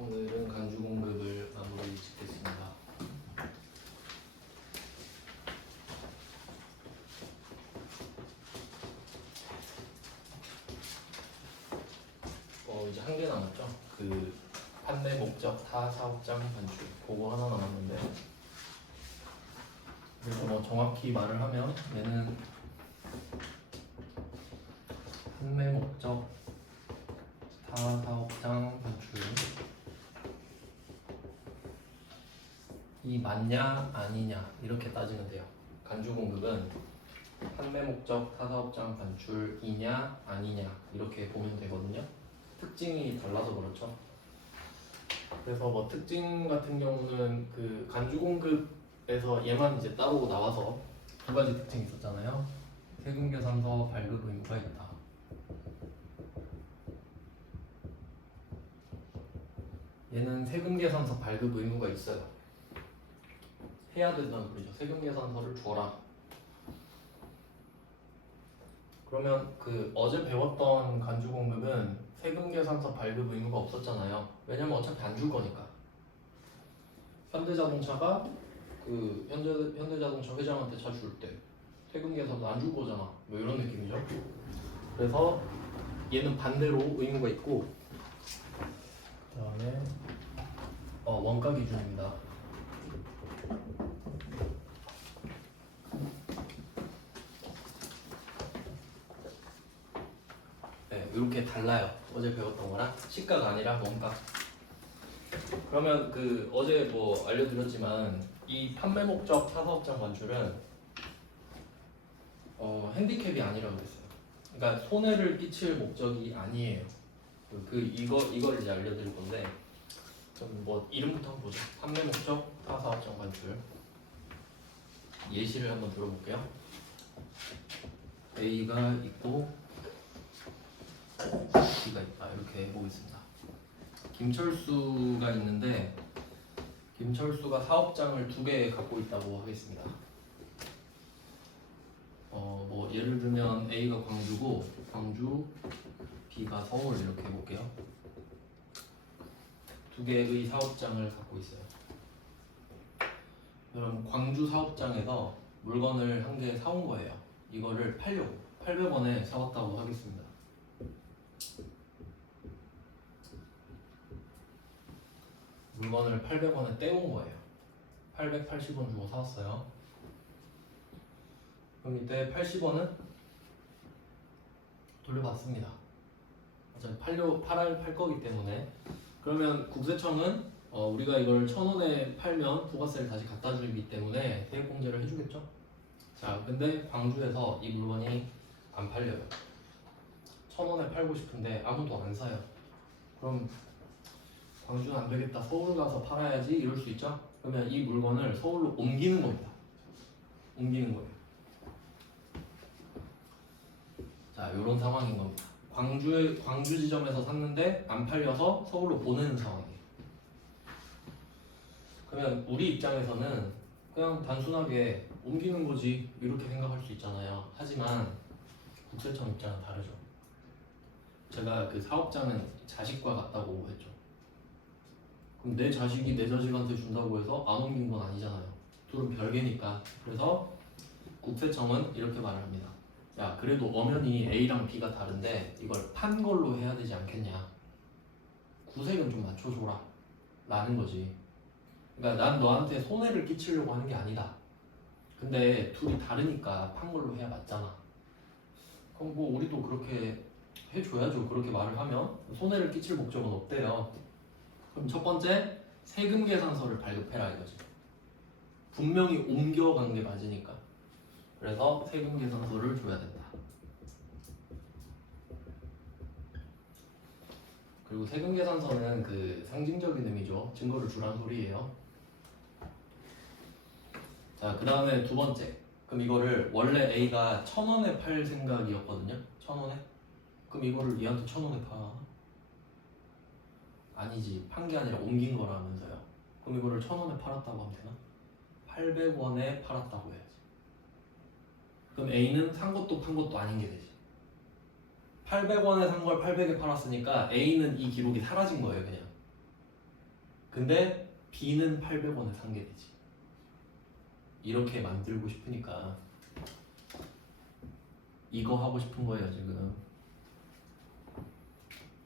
오늘은 간주 공급을 마무리 짓겠습니다. 이제 한 개 남았죠? 그 판매 목적 타 사업장 반출 그거 하나 남았는데, 그래서 뭐 정확히 말을 하면 얘는 판매 목적 타 사업장 반출 이 맞냐 아니냐 이렇게 따지면 돼요. 간주 공급은 판매 목적 타 사업장 반출이냐 아니냐 이렇게 보면 되거든요. 특징이 달라서 그렇죠. 그래서 뭐 특징 같은 경우는 그 간주 공급에서 얘만 이제 따로 나와서 두 가지 특징이 있었잖아요. 세금 계산서 발급 의무가 있다. 얘는 세금 계산서 발급 의무가 있어요. 해야 된다는 소리죠. 세금 계산서를 줘라. 그러면 그 어제 배웠던 간주 공급은 세금 계산서 발급 의무가 없었잖아요. 왜냐면 어차피 안 줄 거니까. 현대자동차가 그 현대자동차 회장한테 차 줄 때 세금 계산서 안 줄 거잖아. 뭐 이런 느낌이죠. 그래서 얘는 반대로 의무가 있고, 그다음에 원가 기준입니다. 네, 이렇게 달라요. 어제 배웠던 거랑 시가가 아니라 원가. 그러면 그 어제 뭐 알려드렸지만 이 판매 목적 타사업장 반출은 핸디캡이 아니라고 그랬어요. 그러니까 손해를 끼칠 목적이 아니에요. 이걸 이제 알려드릴 건데, 그럼 뭐 이름부터 한번 보죠. 판매 목적 타사업장 반출 예시를 한번 들어볼게요. A가 있고 B가 있다. 이렇게 해보겠습니다. 김철수가 있는데 김철수가 사업장을 2개 갖고 있다고 하겠습니다. 뭐 예를 들면 A가 광주고 광주, B가 서울 이렇게 해볼게요. 2개의 사업장을 갖고 있어요. 그럼 광주 사업장에서 물건을 한 개 사온 거예요. 이거를 팔려고 800원에 사왔다고 하겠습니다. 물건을 800원에 떼온 거예요. 880원 주고 사왔어요. 그럼 이때 80원은 돌려받습니다. 어차피 팔 거기 때문에. 그러면 국세청은 우리가 이걸 1,000원에 팔면 부가세를 다시 갖다 주기 때문에 세액공제를 해주겠죠. 자, 근데 광주에서 이 물건이 안 팔려요. 1,000원에 팔고 싶은데 아무도 안 사요. 그럼 광주는 안 되겠다. 서울 가서 팔아야지 이럴 수 있죠. 그러면 이 물건을 서울로 옮기는 겁니다. 옮기는 거예요. 자, 이런 상황인 겁니다. 광주 지점에서 샀는데 안 팔려서 서울로 보내는 상황이에요. 그러면 우리 입장에서는 그냥 단순하게 옮기는 거지 이렇게 생각할 수 있잖아요. 하지만 국세청 입장은 다르죠. 제가 그 사업장은 자식과 같다고 했죠. 그럼 내 자식이 내 자식한테 준다고 해서 안 옮긴 건 아니잖아요. 둘은 별개니까. 그래서 국세청은 이렇게 말을 합니다. 야, 그래도 엄연히 A랑 B가 다른데 이걸 판 걸로 해야 되지 않겠냐. 구색은 좀 맞춰줘라 라는 거지. 그러니까 난 너한테 손해를 끼치려고 하는 게 아니다. 근데 둘이 다르니까 판 걸로 해야 맞잖아. 그럼 뭐 우리도 그렇게 해줘야죠. 그렇게 말을 하면 손해를 끼칠 목적은 없대요. 그럼 첫 번째, 세금 계산서를 발급해라 이거지. 분명히 옮겨간 게 맞으니까. 그래서 세금 계산서를 줘야 된다. 그리고 세금 계산서는 그 상징적인 의미죠. 증거를 주란 소리예요. 자, 그 다음에 두 번째. 그럼 이거를 원래 A가 1,000원에 팔 생각이었거든요. 1,000원에? 그럼 이거를 얘한테 1,000원에 파. 아니지. 판 게 아니라 옮긴 거라면서요. 그럼 이거를 1,000원에 팔았다고 하면 되나? 800원에 팔았다고 해야지. 그럼 A는 산 것도 판 것도 아닌 게 되지. 800원에 산 걸 800에 팔았으니까 A는 이 기록이 사라진 거예요, 그냥. 근데 B는 800원에 상계되지. 이렇게 만들고 싶으니까 이거 하고 싶은 거예요 지금.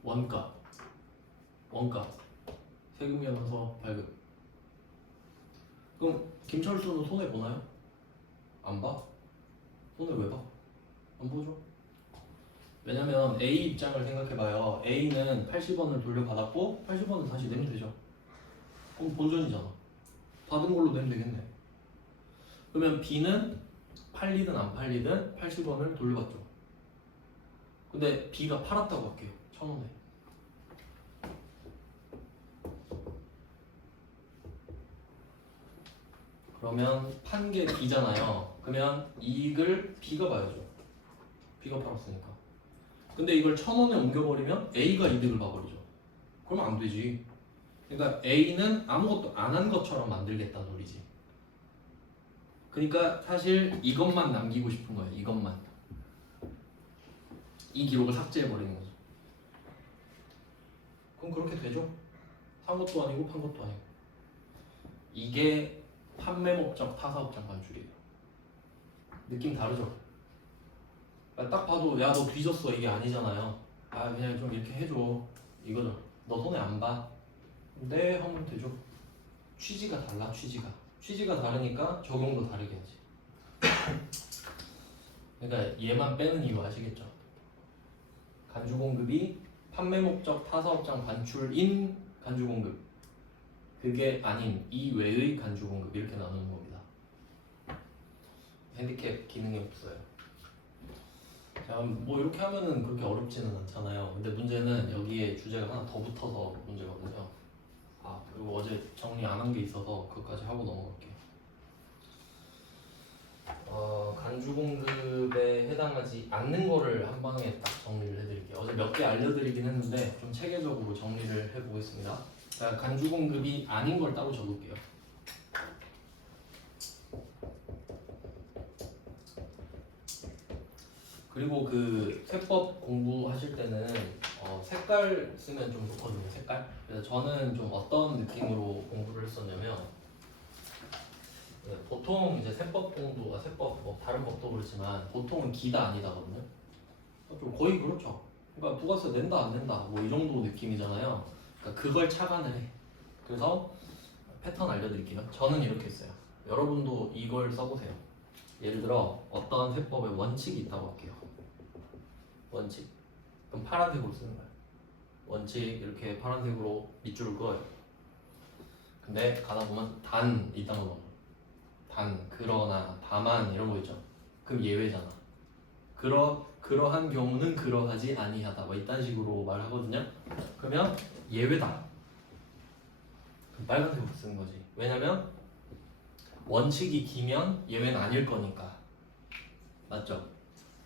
원가 세금계산서 발급. 그럼 김철수는 손해 보나요? 안 봐? 손해 왜 봐? 안 보죠? 왜냐면 A 입장을 생각해봐요. A는 80원을 돌려받았고 80원을 다시 내면 되죠. 그럼 본전이잖아. 받은 걸로 내면 되겠네. 그러면 B는 팔리든 안 팔리든 80원을 돌려받죠. 근데 B가 팔았다고 할게요. 1000원에. 그러면 판 게 B잖아요. 그러면 이익을 B가 봐야죠. B가 팔았으니까. 근데 이걸 1000원에 옮겨버리면 A가 이득을 봐버리죠. 그러면 안 되지. 그러니까 A는 아무것도 안 한 것처럼 만들겠다는 소리지. 그러니까 사실 이것만 남기고 싶은 거예요. 이것만. 이 기록을 삭제해버리는 거죠. 그럼 그렇게 되죠? 산 것도 아니고 판 것도 아니고. 이게 판매 목적 타사업장 반출이에요. 느낌 다르죠? 딱 봐도 야 너 뒤졌어 이게 아니잖아요. 아 그냥 좀 이렇게 해줘 이거죠. 너 손해 안 봐. 네 하면 되죠. 취지가 달라. 취지가 다르니까 적용도 다르게 하지. 그러니까 얘만 빼는 이유 아시겠죠? 간주공급이 판매 목적 타사업장 반출인 간주공급, 그게 아닌 이외의 간주공급, 이렇게 나누는 겁니다. 핸디캡 기능이 없어요. 자, 뭐 이렇게 하면은 그렇게 어렵지는 않잖아요. 근데 문제는 여기에 주제가 하나 더 붙어서 문제거든요. 아, 그리고 어제 정리 안 한 게 있어서 그것까지 하고 넘어갈게요. 간주공급에 해당하지 않는 거를 한 방에 딱 정리를 해드릴게요. 어제 몇 개 알려드리긴 했는데 좀 체계적으로 정리를 해보겠습니다. 자, 간주공급이 아닌 걸 따로 적을게요. 그리고 그 세법 공부하실 때는 색깔 쓰면 좀 좋거든요. 색깔. 그래서 저는 좀 어떤 느낌으로 공부를 했었냐면, 보통 이제 세법 공부가 세법 뭐 다른 법도 그렇지만 보통은 기다 아니다거든요. 좀 거의 그렇죠. 그러니까 부가세 낸다 안 낸다 뭐 이 정도 느낌이잖아요. 그러니까 그걸 착안을 해. 그래서 패턴 알려드릴게요. 저는 이렇게 했어요. 여러분도 이걸 써보세요. 예를 들어 어떤 세법에 원칙이 있다고 할게요. 원칙. 그럼 파란색으로 쓰는 거예요. 원칙 이렇게 파란색으로 밑줄을 그어요. 근데 가다 보면 단 있다는 거. 단, 그러나, 다만 이런 거 있죠. 그럼 예외잖아. 그러한 경우는 그러하지 아니하다. 뭐 이딴 식으로 말하거든요. 그러면 예외다. 그럼 빨간색으로 쓰는 거지. 왜냐면 원칙이 기면 예외는 아닐 거니까. 맞죠?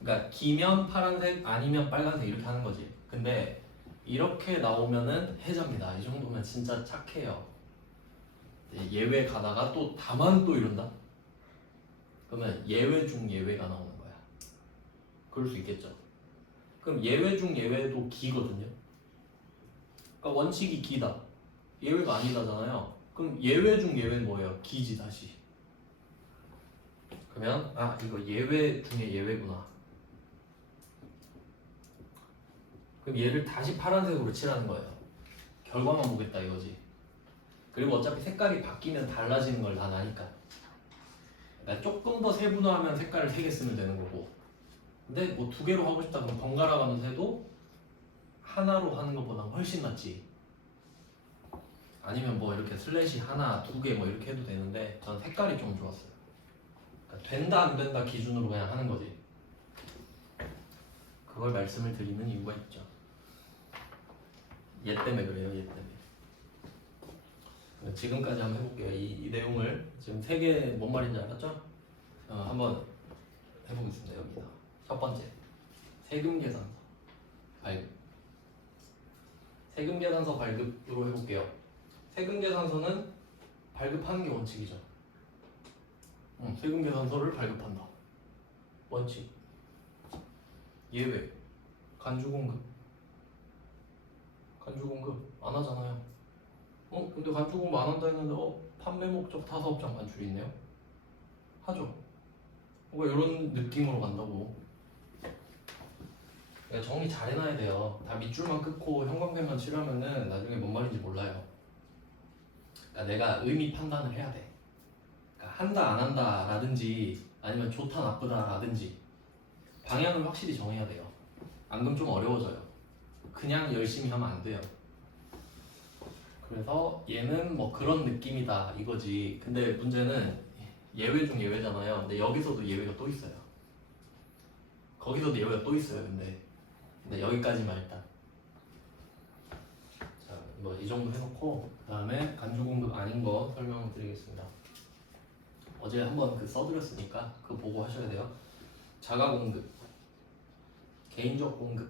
그러니까 기면 파란색 아니면 빨간색 이렇게 하는 거지. 근데 이렇게 나오면은 해자입니다. 이 정도면 진짜 착해요. 예외 가다가 또 다만 또 이런다? 그러면 예외 중 예외가 나오는 거야. 그럴 수 있겠죠. 그럼 예외 중 예외도 기거든요. 그러니까 원칙이 기다. 예외가 아니다잖아요. 그럼 예외 중 예외는 뭐예요? 기지 다시. 그러면 아 이거 예외 중에 예외구나. 그럼 얘를 다시 파란색으로 칠하는 거예요. 결과만 보겠다 이거지. 그리고 어차피 색깔이 바뀌면 달라지는 걸 난 아니까. 그러니까 조금 더 세분화하면 색깔을 3개 쓰면 되는 거고. 근데 뭐 2개로 하고 싶다 그럼 번갈아 가면서 해도 하나로 하는 것보다 훨씬 낫지. 아니면 뭐 이렇게 슬래시 하나, 2개 뭐 이렇게 해도 되는데 전 색깔이 좀 좋았어요. 그러니까 된다 안 된다 기준으로 그냥 하는 거지. 그걸 말씀을 드리는 이유가 있죠. 얘 때문에 그래요. 얘 때문에. 지금까지 한번 해볼게요. 이 내용을 지금 3개 뭔 말인지 알았죠? 한번 해보겠습니다. 여기다 첫 번째 세금계산서 발급. 세금계산서 발급으로 해볼게요. 세금계산서는 발급하는 게 원칙이죠. 세금계산서를 발급한다. 원칙. 예외. 간주공급 안 하잖아요. 근데 간주 공부 안 한다 했는데 판매 목적 타사업장 반출이 있네요? 하죠. 뭔가 이런 느낌으로 간다고. 그러니까 정리 잘 해놔야 돼요. 다 밑줄만 끊고 형광펜만 칠하면은 나중에 뭔 말인지 몰라요. 그러니까 내가 의미 판단을 해야 돼. 그러니까 한다 안 한다 라든지 아니면 좋다 나쁘다 라든지 방향을 확실히 정해야 돼요. 안 그럼 좀 어려워져요. 그냥 열심히 하면 안 돼요. 그래서 얘는 뭐 그런 느낌이다 이거지. 근데 문제는 예외 중 예외잖아요. 근데 여기서도 예외가 또 있어요. 거기서도 예외가 또 있어요. 근데 여기까지만 일단. 자, 뭐 이 정도 해놓고 그다음에 간주 공급 아닌 거 설명을 드리겠습니다. 어제 한번 써드렸으니까 그거 보고 하셔야 돼요. 자가 공급, 개인적 공급,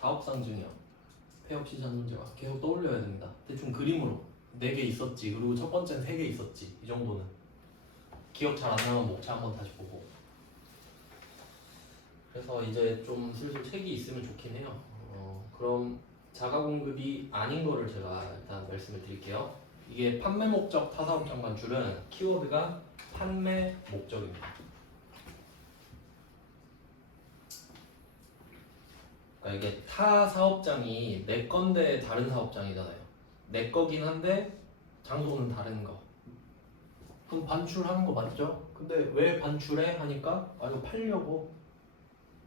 사업상 증여, 폐업 시장 문제가 계속 떠올려야 됩니다. 대충 그림으로 4개 있었지. 그리고 첫 번째는 3개 있었지. 이 정도는. 기억 잘 안 나면 목차 한번 다시 보고. 그래서 이제 좀 슬슬 책이 있으면 좋긴 해요. 그럼 자가 공급이 아닌 거를 제가 일단 말씀을 드릴게요. 이게 판매 목적 타사업장 반출은 키워드가 판매 목적입니다. 그러니까 이게 타 사업장이 내 건데 다른 사업장이잖아요. 내 거긴 한데 장소는 다른 거. 그럼 반출하는 거 맞죠? 근데 왜 반출해? 하니까 이거 팔려고.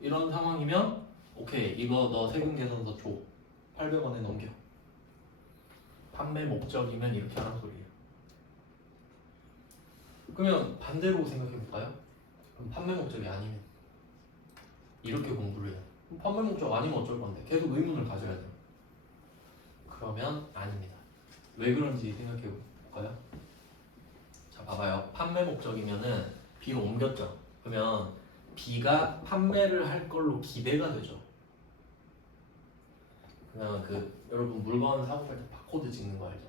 이런 상황이면 오케이 이거 너 세금 계산서 줘. 800원에 넘겨. 판매 목적이면 이렇게 하는 소리예요. 그러면 반대로 생각해 볼까요? 그럼 판매 목적이 아니면 이렇게 공부를 해요. 판매 목적 아니면 어쩔 건데 계속 의문을 가져야 돼요. 그러면 아닙니다. 왜 그런지 생각해 볼까요? 자 봐봐요. 판매 목적이면은 B로 옮겼죠. 그러면 B가 판매를 할 걸로 기대가 되죠. 그냥 여러분 물건 사고 팔 때 바코드 찍는 거 알죠?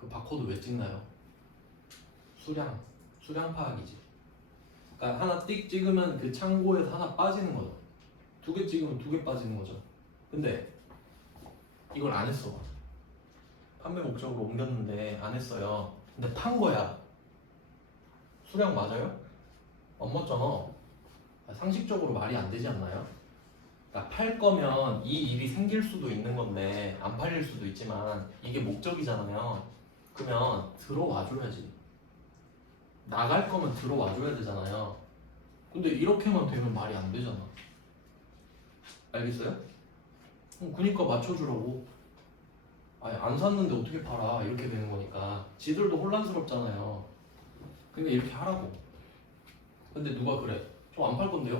그 바코드 왜 찍나요? 수량 파악이지. 그러니까 하나 띡 찍으면 그 창고에서 하나 빠지는 거죠. 2개 찍으면 2개 빠지는 거죠. 근데 이걸 안 했어. 판매 목적으로 옮겼는데 안 했어요. 근데 판 거야. 수량 맞아요? 안 맞잖아. 상식적으로 말이 안 되지 않나요? 그러니까 팔 거면 이 일이 생길 수도 있는 건데 안 팔릴 수도 있지만 이게 목적이잖아요. 그러면 들어와 줘야지. 나갈 거면 들어와 줘야 되잖아요. 근데 이렇게만 되면 말이 안 되잖아. 알겠어요? 그니까 맞춰주라고. 아니 안 샀는데 어떻게 팔아? 이렇게 되는 거니까 지들도 혼란스럽잖아요. 그러니까 이렇게 하라고. 근데 누가 그래? 저 안 팔 건데요?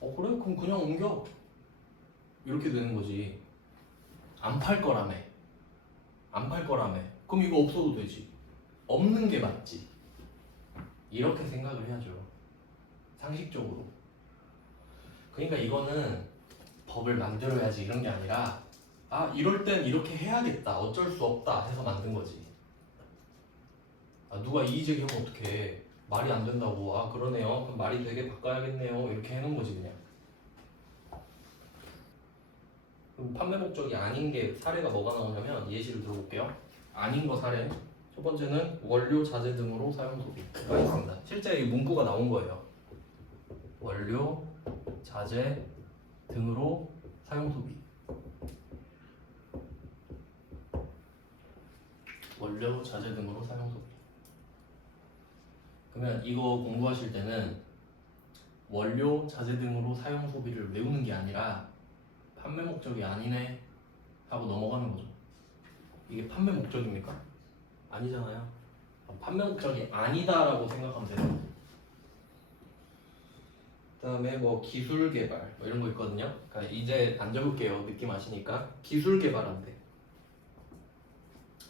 그래? 그럼 그냥 옮겨. 이렇게 되는 거지. 안 팔 거라며. 안 팔 거라며. 그럼 이거 없어도 되지. 없는 게 맞지. 이렇게 생각을 해야죠. 상식적으로. 그러니까 이거는 법을 만들어야지 이런 게 아니라 이럴 땐 이렇게 해야겠다. 어쩔 수 없다 해서 만든 거지. 누가 이의 제기하면 어떡해. 말이 안 된다고. 그러네요. 그럼 말이 되게 바꿔야겠네요. 이렇게 해놓은 거지 그냥. 그럼 판매 목적이 아닌 게 사례가 뭐가 나오냐면 예시를 들어볼게요. 아닌 거 사례. 첫 번째는 원료, 자재 등으로 사용 소비가 있습니다. 실제 이 문구가 나온 거예요. 원료, 자재 등으로 사용 소비. 원료, 자재 등으로 사용 소비. 그러면 이거 공부하실 때는 원료, 자재 등으로 사용 소비를 외우는 게 아니라 판매 목적이 아니네 하고 넘어가는 거죠. 이게 판매 목적입니까? 아니잖아요. 판매 목적이 아니다라고 생각하면 돼요. 그다음에 뭐 기술 개발 뭐 이런 거 있거든요. 그러니까 이제 안 적을게요. 느낌 아시니까. 기술 개발한대.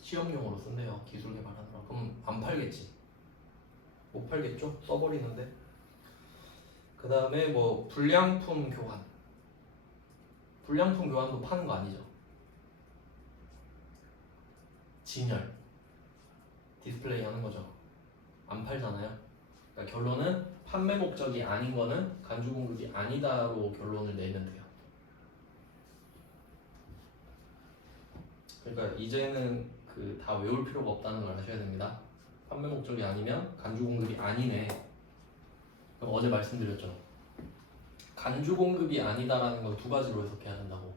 시험용으로 쓴대요. 기술 개발하느라. 그럼 안 팔겠지. 못 팔겠죠? 써버리는데. 그다음에 뭐 불량품 교환. 불량품 교환도 파는 거 아니죠? 진열. 디스플레이 하는 거죠. 안 팔잖아요. 그러니까 결론은 판매 목적이 아닌 거는 간주 공급이 아니다로 결론을 내면 돼요. 그러니까 이제는 그 다 외울 필요가 없다는 걸 아셔야 됩니다. 판매 목적이 아니면 간주 공급이 아니네. 그럼 어제 말씀드렸죠. 간주 공급이 아니다라는 걸 두 가지로 해석해야 된다고.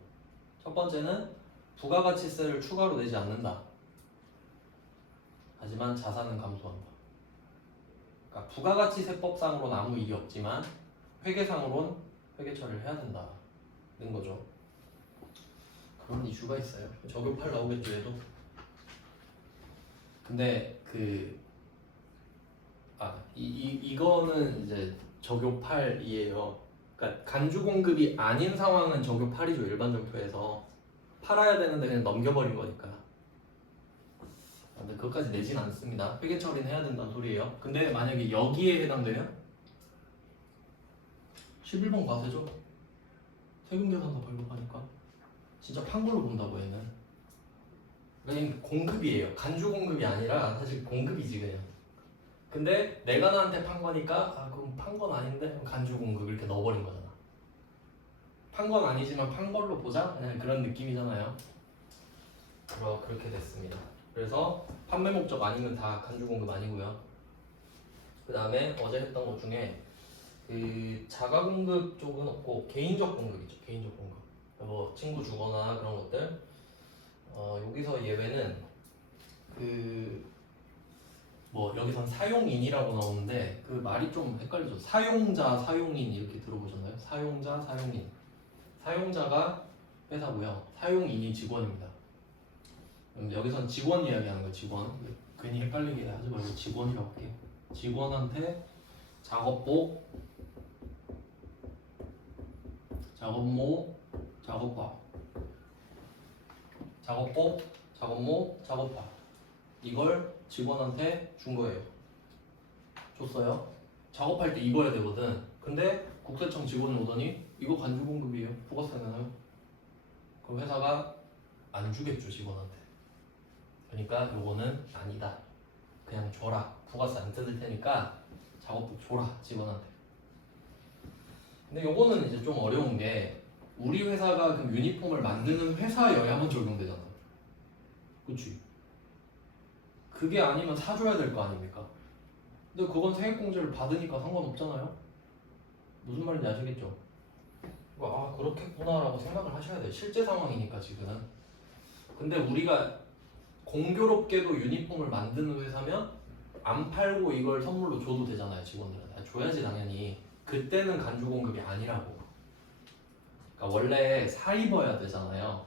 첫 번째는 부가가치세를 추가로 내지 않는다. 하지만 자산은 감소한다. 그러니까 부가가치세법상으로는 아무 일이 없지만 회계상으론 회계 처리를 해야 된다는 거죠. 그런 이슈가 있어요. 적요 8 나오겠죠 얘도. 근데 이거는 이제 적요 8이에요. 그러니까 간주 공급이 아닌 상황은 적요 8이죠. 일반 점표에서 팔아야 되는데 그냥 넘겨버린 거니까. 근데 그것까지 내진 않습니다. 회계 처리는 해야 된다는 소리예요. 근데 만약에 여기에 해당되면 11번 과세죠. 세금 계산서 발급하니까 진짜 판 걸로 본다고 얘는. 그냥 공급이에요. 간주 공급이 아니라 사실 공급이지 그냥. 근데 내가 나한테 판 거니까 아 그럼 판 건 아닌데 간주 공급 이렇게 넣어버린 거잖아. 판 건 아니지만 판 걸로 보자 그냥 그런 느낌이잖아요. 그렇게 됐습니다. 그래서 판매 목적 아니면 다 간주 공급 아니고요. 그 다음에 어제 했던 것 중에 그 자가 공급 쪽은 없고 개인적 공급이죠. 개인적 공급. 뭐 친구 주거나 그런 것들. 여기서 예외는 뭐 여기선 사용인이라고 나오는데 그 말이 좀 헷갈리죠. 사용자, 사용인 이렇게 들어보셨나요? 사용자, 사용인. 사용자가 회사고요. 사용인이 직원입니다. 여기선 직원 이야기하는 거예요. 직원. 괜히 헷갈리게 하지 말고 직원이라고 할게요. 직원한테 작업복, 작업모, 작업밥, 작업복, 작업모, 작업밥 이걸 직원한테 준 거예요. 줬어요. 작업할 때 입어야 되거든. 근데 국세청 직원이 오더니 이거 간주 공급이에요. 부가세 내나요? 그럼 회사가 안 주겠죠 직원한테. 그러니까 요거는 아니다. 그냥 줘라. 부가세 안 뜯을 테니까 작업복 줘라 직원한테. 근데 요거는 이제 좀 어려운 게 우리 회사가 그 유니폼을 만드는 회사여야만 적용되잖아. 그치? 그게 아니면 사줘야 될 거 아닙니까? 근데 그건 세액공제를 받으니까 상관없잖아요. 무슨 말인지 아시겠죠? 그렇겠구나라고 생각을 하셔야 돼요. 실제 상황이니까 지금은. 근데 우리가 공교롭게도 유니폼을 만드는 회사면 안 팔고 이걸 선물로 줘도 되잖아요. 직원들한테. 줘야지 당연히. 그때는 간주 공급이 아니라고. 그러니까 원래 사 입어야 되잖아요.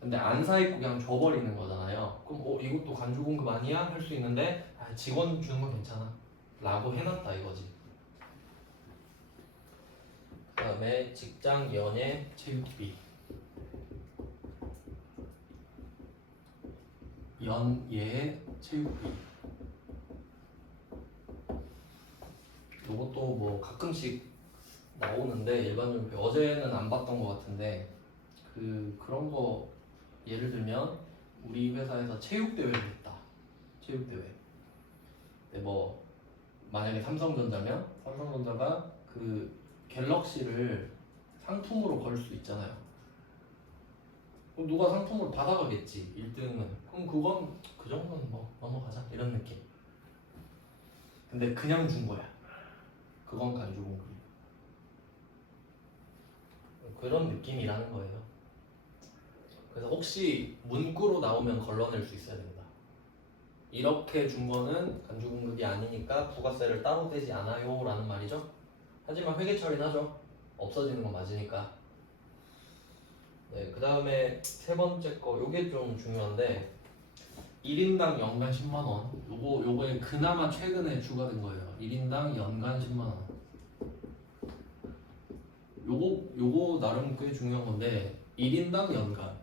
근데 안 사 입고 그냥 줘버리는 거잖아요. 그럼 이것도 간주 공급 아니야? 할 수 있는데 직원 주는 건 괜찮아 라고 해놨다 이거지. 그 다음에 직장 연예 체육비. 연예 체육비. 이것도 뭐 가끔씩 나오는데 일반적으로 어제는 안 봤던 것 같은데 그런 거 예를 들면 우리 회사에서 체육대회를 했다. 체육대회. 근데 뭐 만약에 삼성전자면 삼성전자가 그 갤럭시를 상품으로 걸 수 있잖아요. 그럼 누가 상품으로 받아가겠지. 1등은. 그럼 그건 그 정도는 뭐 넘어가자 이런 느낌. 근데 그냥 준 거야. 그건 간주 공급이야. 그런 느낌이라는 거예요. 그래서 혹시 문구로 나오면 걸러낼 수 있어야 됩니다. 이렇게 준 거는 간주 공급이 아니니까 부가세를 따로 떼지 않아요 라는 말이죠. 하지만 회계 처리는 하죠. 없어지는 건 맞으니까. 네, 그 다음에 세 번째 거 요게 좀 중요한데 1인당 연간 10만원. 요거에 그나마 최근에 추가된 거예요. 1인당 연간 10만원. 요거 나름 꽤 중요한 건데 1인당 연간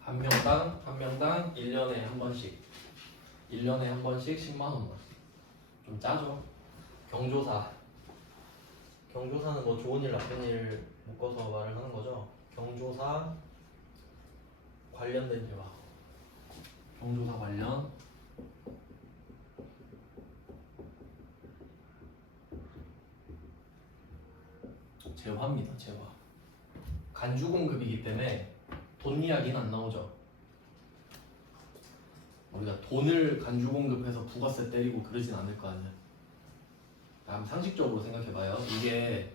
한 명당 1년에 한 번씩 1년에 한 번씩 10만원만. 좀 짜죠. 경조사는 뭐 좋은 일 나쁜 일 묶어서 말을 하는 거죠. 경조사 관련된 대화. 경조사 관련 재화입니다. 재화. 간주 공급이기 때문에 돈 이야기는 안 나오죠. 우리가 돈을 간주 공급해서 부가세 때리고 그러진 않을 거 아니야. 다음 상식적으로 생각해봐요. 이게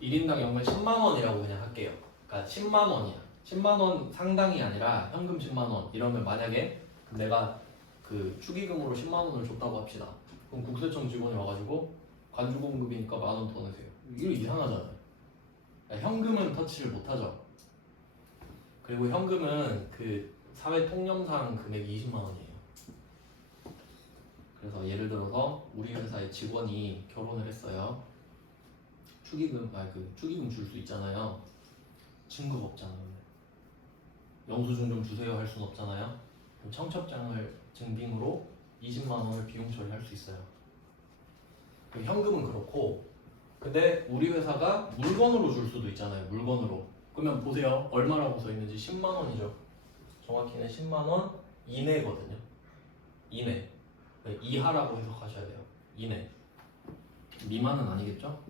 1인당 연간 10만 원이라고 그냥 할게요. 그러니까 10만 원이야. 10만 원 상당이 아니라 현금 10만 원 이러면 만약에 내가 그 축의금으로 10만 원을 줬다고 합시다. 그럼 국세청 직원이 와가지고 간주 공급이니까 만 원 더 내세요. 이거 이상하잖아요. 그러니까 현금은 터치를 못하죠. 그리고 현금은 그 사회 통념상 금액이 20만 원이에요. 그래서 예를 들어서 우리 회사의 직원이 결혼을 했어요. 축의금 줄 수 있잖아요. 증거가 없잖아요. 영수증 좀 주세요 할 수는 없잖아요. 그럼 청첩장을 증빙으로 20만 원을 비용 처리할 수 있어요. 그럼 현금은 그렇고, 근데 우리 회사가 물건으로 줄 수도 있잖아요. 물건으로. 그러면 보세요. 얼마라고 써 있는지 10만 원이죠. 정확히는 10만 원 이내거든요. 이내. 이하라고 해석하셔야 돼요. 이내. 미만은 아니겠죠?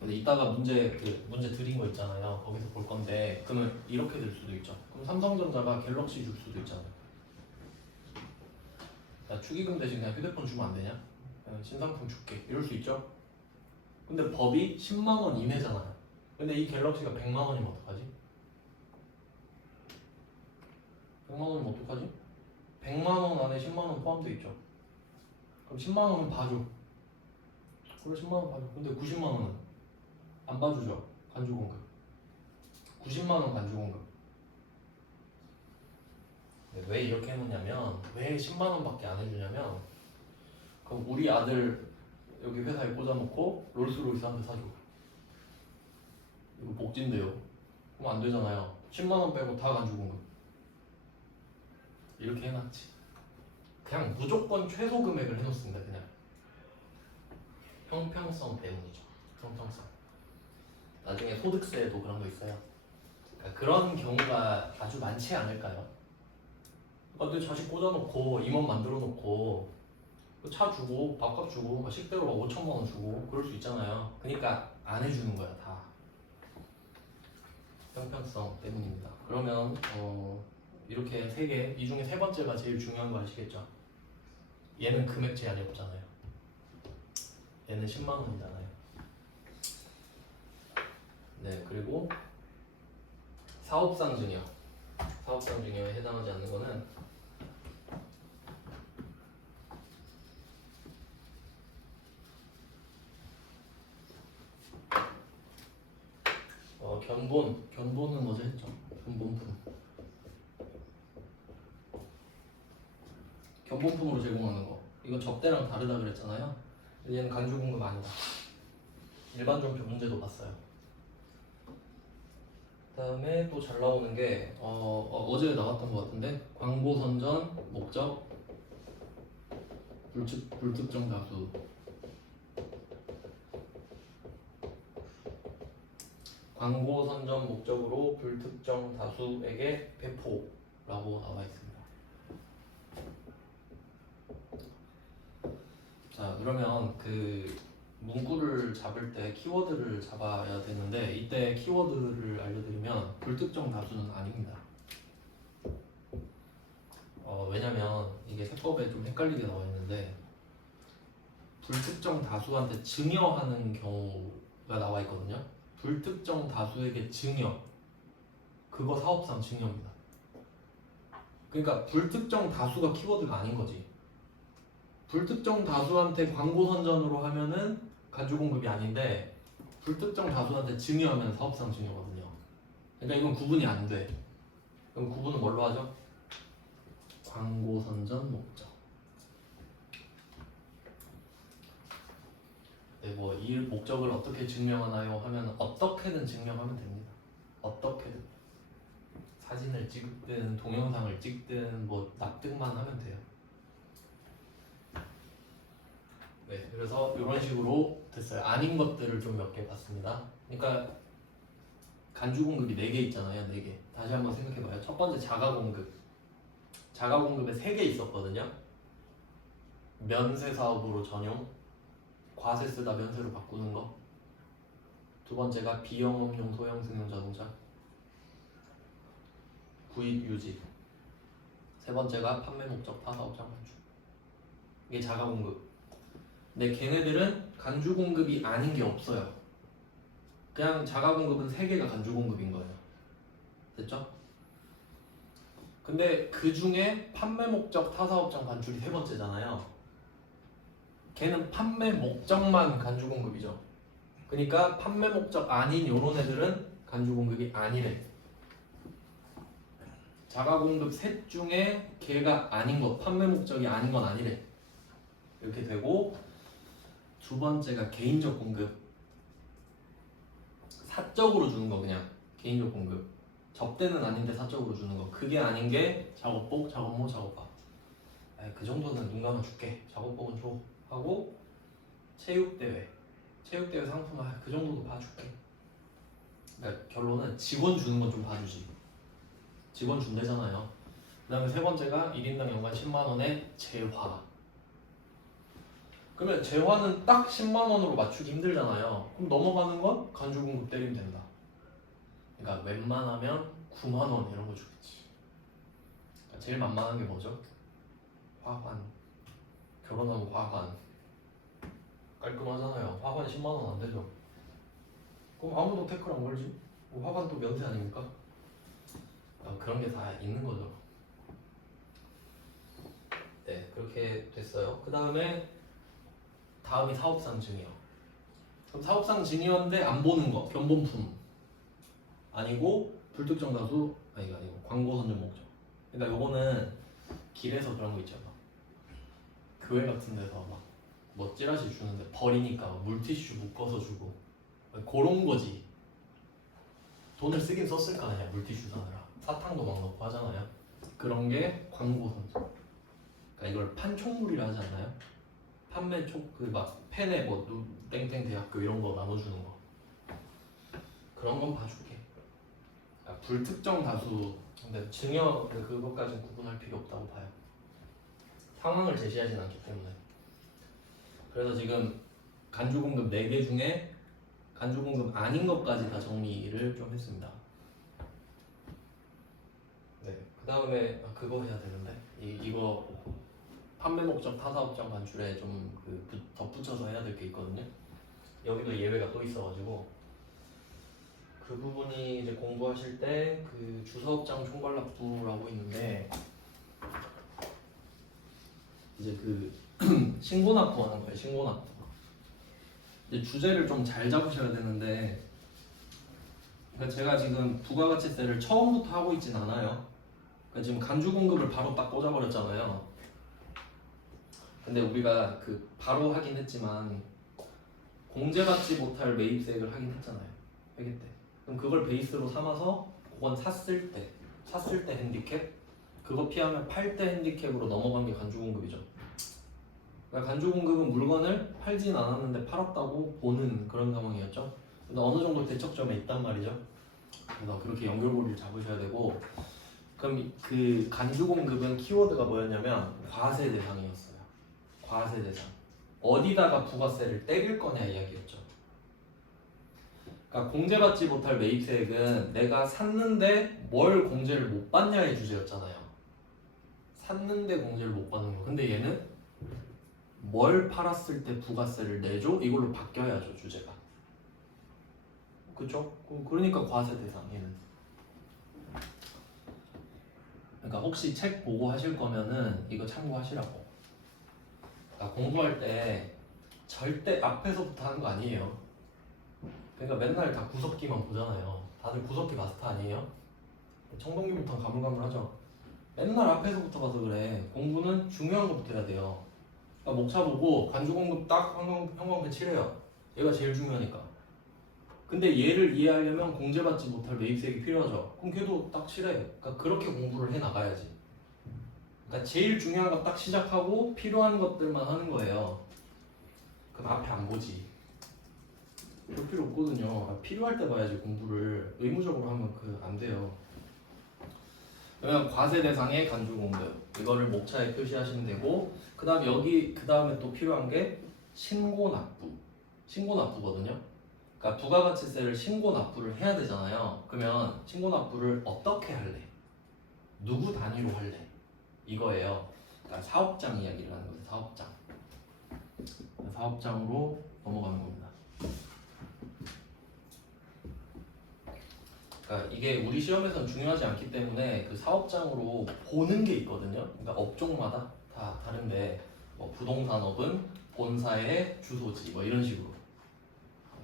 근데 이따가 문제 드린 거 있잖아요. 거기서 볼 건데 그러면 이렇게 될 수도 있죠. 그럼 삼성전자가 갤럭시 줄 수도 있잖아요. 야, 축의금 대신 그냥 휴대폰 주면 안 되냐? 그냥 신상품 줄게. 이럴 수 있죠. 근데 법이 10만 원 이내잖아요. 근데 이 갤럭시가 100만 원이면 어떡하지? 100만 원이면 어떡하지? 100만 원 안에 10만 원 포함되어 있죠. 그럼 10만 원은 봐줘. 그래 10만 원 봐줘. 근데 90만 원은 안 봐주죠. 간주 공급. 90만 원 간주 공급. 왜 이렇게 해놓냐면 왜 10만 원밖에 안 해주냐면 그럼 우리 아들 여기 회사에 꽂아놓고 롤스로이스한테 사줘. 이거 복진데요. 그럼 안 되잖아요. 10만 원 빼고 다 간주 공급. 이렇게 해놨지. 그냥 무조건 최소 금액을 해놓습니다. 그냥 형평성 때문이죠. 형평성. 나중에 소득세에도 그런 거 있어요. 그러니까 그런 경우가 아주 많지 않을까요? 그러니까 내 자식 꽂아놓고 임원 만들어놓고 차 주고 밥값 주고 식대로 5천만 원 주고 그럴 수 있잖아요. 그러니까 안 해주는 거야 다. 형평성 때문입니다. 그러면 이렇게 세 개, 이 중에 세 번째가 제일 중요한 거 아시겠죠? 얘는 금액 제한이 없잖아요. 얘는 10만 원이잖아요. 네, 그리고 사업상 증여. 사업상 증여에 해당하지 않는 거는 견본은 어제 했죠. 견본품. 견본품으로 제공하는 거. 이거 접대랑 다르다 그랬잖아요. 얘는 간주 공급 아니다. 일반 종표 문제도 봤어요. 그다음에 또 잘 나오는 게 어제 나왔던 것 같은데 광고 선전 목적 불특정 다수. 광고 선전 목적으로 불특정 다수에게 배포라고 나와 있습니다. 자, 그러면 그 문구를 잡을 때 키워드를 잡아야 되는데 이때 키워드를 알려드리면 불특정 다수는 아닙니다. 왜냐면 이게 세법에 좀 헷갈리게 나와 있는데 불특정 다수한테 증여하는 경우가 나와 있거든요. 불특정 다수에게 증여, 그거 사업상 증여입니다. 그러니까 불특정 다수가 키워드가 아닌 거지. 불특정 다수한테 광고 선전으로 하면은 간주 공급이 아닌데 불특정 다수한테 증여하면 사업상 증여거든요. 그러니까 이건 구분이 안 돼. 그럼 구분은 뭘로 하죠? 광고 선전 목적. 네, 뭐 이 목적을 어떻게 증명하나요? 하면 어떻게든 증명하면 됩니다. 어떻게든. 사진을 찍든 동영상을 찍든 뭐 납득만 하면 돼요. 네, 그래서 이런 식으로 됐어요. 아닌 것들을 좀 몇 개 봤습니다. 그러니까 간주 공급이 4개 있잖아요. 4개. 다시 한번 생각해봐요. 첫 번째 자가 공급. 자가 공급에 3개 있었거든요. 면세 사업으로 전용, 과세 쓰다 면세로 바꾸는 거. 두 번째가 비영업용 소형 승용 자동차 구입 유지. 세 번째가 판매 목적 타사업장 반출. 이게 자가 공급. 근데 걔네들은 간주 공급이 아닌 게 없어요. 그냥 자가 공급은 세 개가 간주 공급인 거예요. 됐죠? 근데 그 중에 판매 목적 타사업장 반출이 세 번째잖아요. 걔는 판매 목적만 간주 공급이죠. 그러니까 판매 목적 아닌 요런 애들은 간주 공급이 아니래. 자가 공급 셋 중에 걔가 아닌 것, 판매 목적이 아닌 건 아니래. 이렇게 되고, 두 번째가 개인적 공급. 사적으로 주는 거. 그냥 개인적 공급. 접대는 아닌데 사적으로 주는 거. 그게 아닌 게 작업복, 작업모, 작업바. 그 정도는 눈 감아 줄게. 작업복은 줘. 하고 체육대회. 체육대회 상품 그 정도도 봐줄게. 그러니까 결론은 직원 주는 건 좀 봐주지. 직원 준대잖아요. 그 다음에 세 번째가 1인당 연간 10만원의 재화. 그러면 재화는 딱 10만원으로 맞추기 힘들잖아요. 그럼 넘어가는 건 간주 공급 때리면 된다. 그러니까 웬만하면 9만원 이런 거 주겠지. 그러니까 제일 만만한 게 뭐죠? 화환. 결혼하면 화환. 깔끔하잖아요. 화환 10만원 안 되죠. 그럼 아무도 태클 안 걸지? 화환 또 면세 아닙니까? 그런 게 다 있는 거죠. 네, 그렇게 됐어요. 그 다음에 다음이 사업상 증여. 그럼 사업상 증여인데 안 보는 거, 변본품 아니고 불특정 다수 아니고 광고 선정 목적. 그러니까 요거는 길에서 그런 거 있잖아. 교회 같은 데서 막 뭐 찌라시 주는데 버리니까 물티슈 묶어서 주고 그런 거지. 돈을 쓰긴 썼을 거 아니야. 물티슈 사느라 사탕도 막 넣고 하잖아요. 그런 게 광고 선정. 그러니까 이걸 판촉물이라 하지 않나요? 판매 그 막 펜에 뭐 땡땡 대학교 이런 거 나눠주는 거. 그런 건 봐줄게. 불특정 다수. 근데 증여 그것까지는 구분할 필요 없다고 봐요. 상황을 제시하진 않기 때문에. 그래서 지금 간주 공급 4개 중에 간주 공급 아닌 것까지 다 정리를 좀 했습니다. 네, 그 다음에 그거 해야 되는데 이거 판매 목적 타사업장 반출에 좀 덧붙여서 해야 될 게 있거든요. 여기도 예외가 또 있어가지고 그 부분이 이제 공부하실 때 그 주사업장 총괄납부라고 있는데 이제 그 신고납부 하는 거예요. 신고납부. 이제 주제를 좀 잘 잡으셔야 되는데, 그러니까 제가 지금 부가가치세를 처음부터 하고 있진 않아요. 그러니까 지금 간주 공급을 바로 딱 꽂아버렸잖아요. 근데 우리가 그 바로 하긴 했지만 공제받지 못할 매입세액을 하긴 했잖아요. 회계 때. 그럼 그걸 베이스로 삼아서 그건 샀을 때 핸디캡, 그거 피하면 팔 때 핸디캡으로 넘어간 게 간주 공급이죠. 그러니까 간주 공급은 물건을 팔진 않았는데 팔았다고 보는 그런 상황이었죠. 근데 어느 정도 대척점에 있단 말이죠. 그래서 그렇게 연결고리를 잡으셔야 되고, 그럼 그 간주 공급은 키워드가 뭐였냐면 과세 대상이었어요. 과세 대상. 어디다가 부가세를 때릴 거냐 이야기였죠. 그러니까 공제받지 못할 매입세액은 내가 샀는데 뭘 공제를 못 받냐의 주제였잖아요. 샀는데 공제를 못 받는 거. 근데 얘는 뭘 팔았을 때 부가세를 내줘? 이걸로 바뀌어야죠, 주제가. 그쵸? 그러니까 과세 대상 얘는. 그러니까 혹시 책 보고 하실 거면은 이거 참고하시라고. 그러니까 공부할 때 절대 앞에서부터 하는 거 아니에요. 그러니까 맨날 다 구석기만 보잖아요. 다들 구석기 마스터 아니에요? 청동기부터 가물가물하죠. 맨날 앞에서부터 봐서 그래. 공부는 중요한 것부터 해야 돼요. 그러니까 목차 보고 간주 공급 딱 형광펜 칠해요. 얘가 제일 중요하니까. 근데 얘를 이해하려면 공제받지 못할 매입세액이 필요하죠. 그럼 걔도 딱 칠해. 그러니까 그렇게 공부를 해 나가야지. 그러니까 제일 중요한 거 딱 시작하고 필요한 것들만 하는 거예요. 그럼 앞에 안 보지. 볼 필요 없거든요. 필요할 때 봐야지 공부를. 의무적으로 하면 안 돼요. 그러면 과세 대상의 간주 공급 이거를 목차에 표시하시면 되고, 그 다음에 또 필요한 게 신고납부. 신고납부거든요. 그러니까 부가가치세를 신고 납부를 해야 되잖아요. 그러면 신고 납부를 어떻게 할래? 누구 단위로 할래? 이거예요. 그러니까 사업장 이야기를 하는 거예요. 사업장. 사업장으로 넘어가는 겁니다. 그러니까 이게 우리 시험에서는 중요하지 않기 때문에 그 사업장으로 보는 게 있거든요. 그러니까 업종마다 다 다른데 뭐 부동산업은 본사의 주소지 뭐 이런 식으로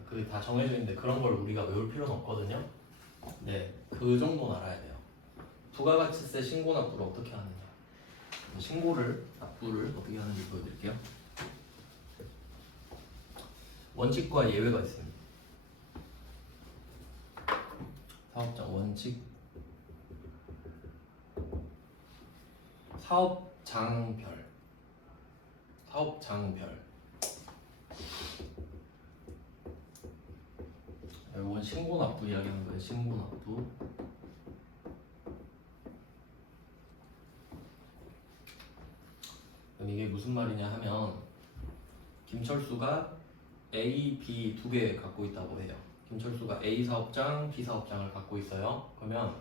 그게 다 정해져 있는데 그런 걸 우리가 외울 필요는 없거든요. 네, 그 정도는 알아야 돼요. 부가가치세 신고 납부를 어떻게 하느냐. 납부를 어떻게 하는지 보여드릴게요. 원칙과 예외가 있습니다. 사업장 원칙, 사업장별. 이건 신고 납부 이야기하는 거예요. 신고 납부. 그럼 이게 무슨 말이냐 하면 김철수가 A, B 두 개 갖고 있다고 해요. 김철수가 A 사업장, B 사업장을 갖고 있어요. 그러면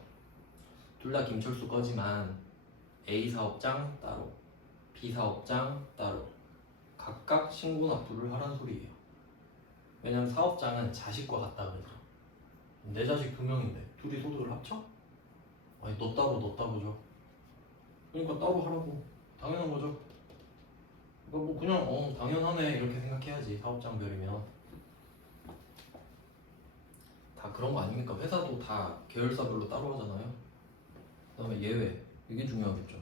둘 다 김철수 거지만 A 사업장 따로, B 사업장 따로 각각 신고 납부를 하라는 소리예요. 왜냐면 사업장은 자식과 같다 그러죠. 내 자식 두 명인데 둘이 소득을 합쳐? 아니 너 따로죠. 그러니까 따로 하라고. 당연한 거죠. 그러니까 뭐 그냥 당연하네 이렇게 생각해야지. 사업장별이면 다 그런 거 아닙니까? 회사도 다 계열사별로 따로 하잖아요. 그 다음에 예외, 이게 중요하겠죠.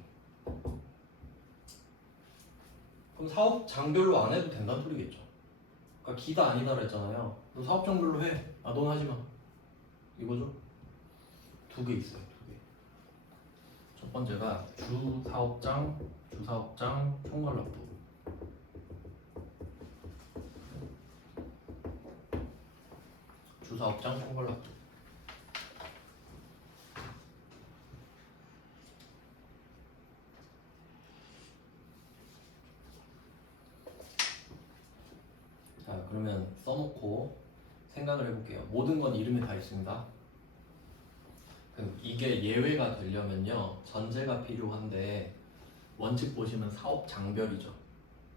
그럼 사업장별로 안 해도 된다는 소리겠죠. 그러니까 기다 아니다라 했잖아요. 너 사업장별로 해. 아 넌 하지 마. 이거죠. 두 개 있어요. 두 개. 첫 번째가 주사업장 총괄납부. 주사업장 총괄납부. 자, 그러면 써놓고 생각을 해볼게요. 모든 건 이름에 다 있습니다. 그럼 이게 예외가 되려면요, 전제가 필요한데 원칙 보시면 사업장별이죠.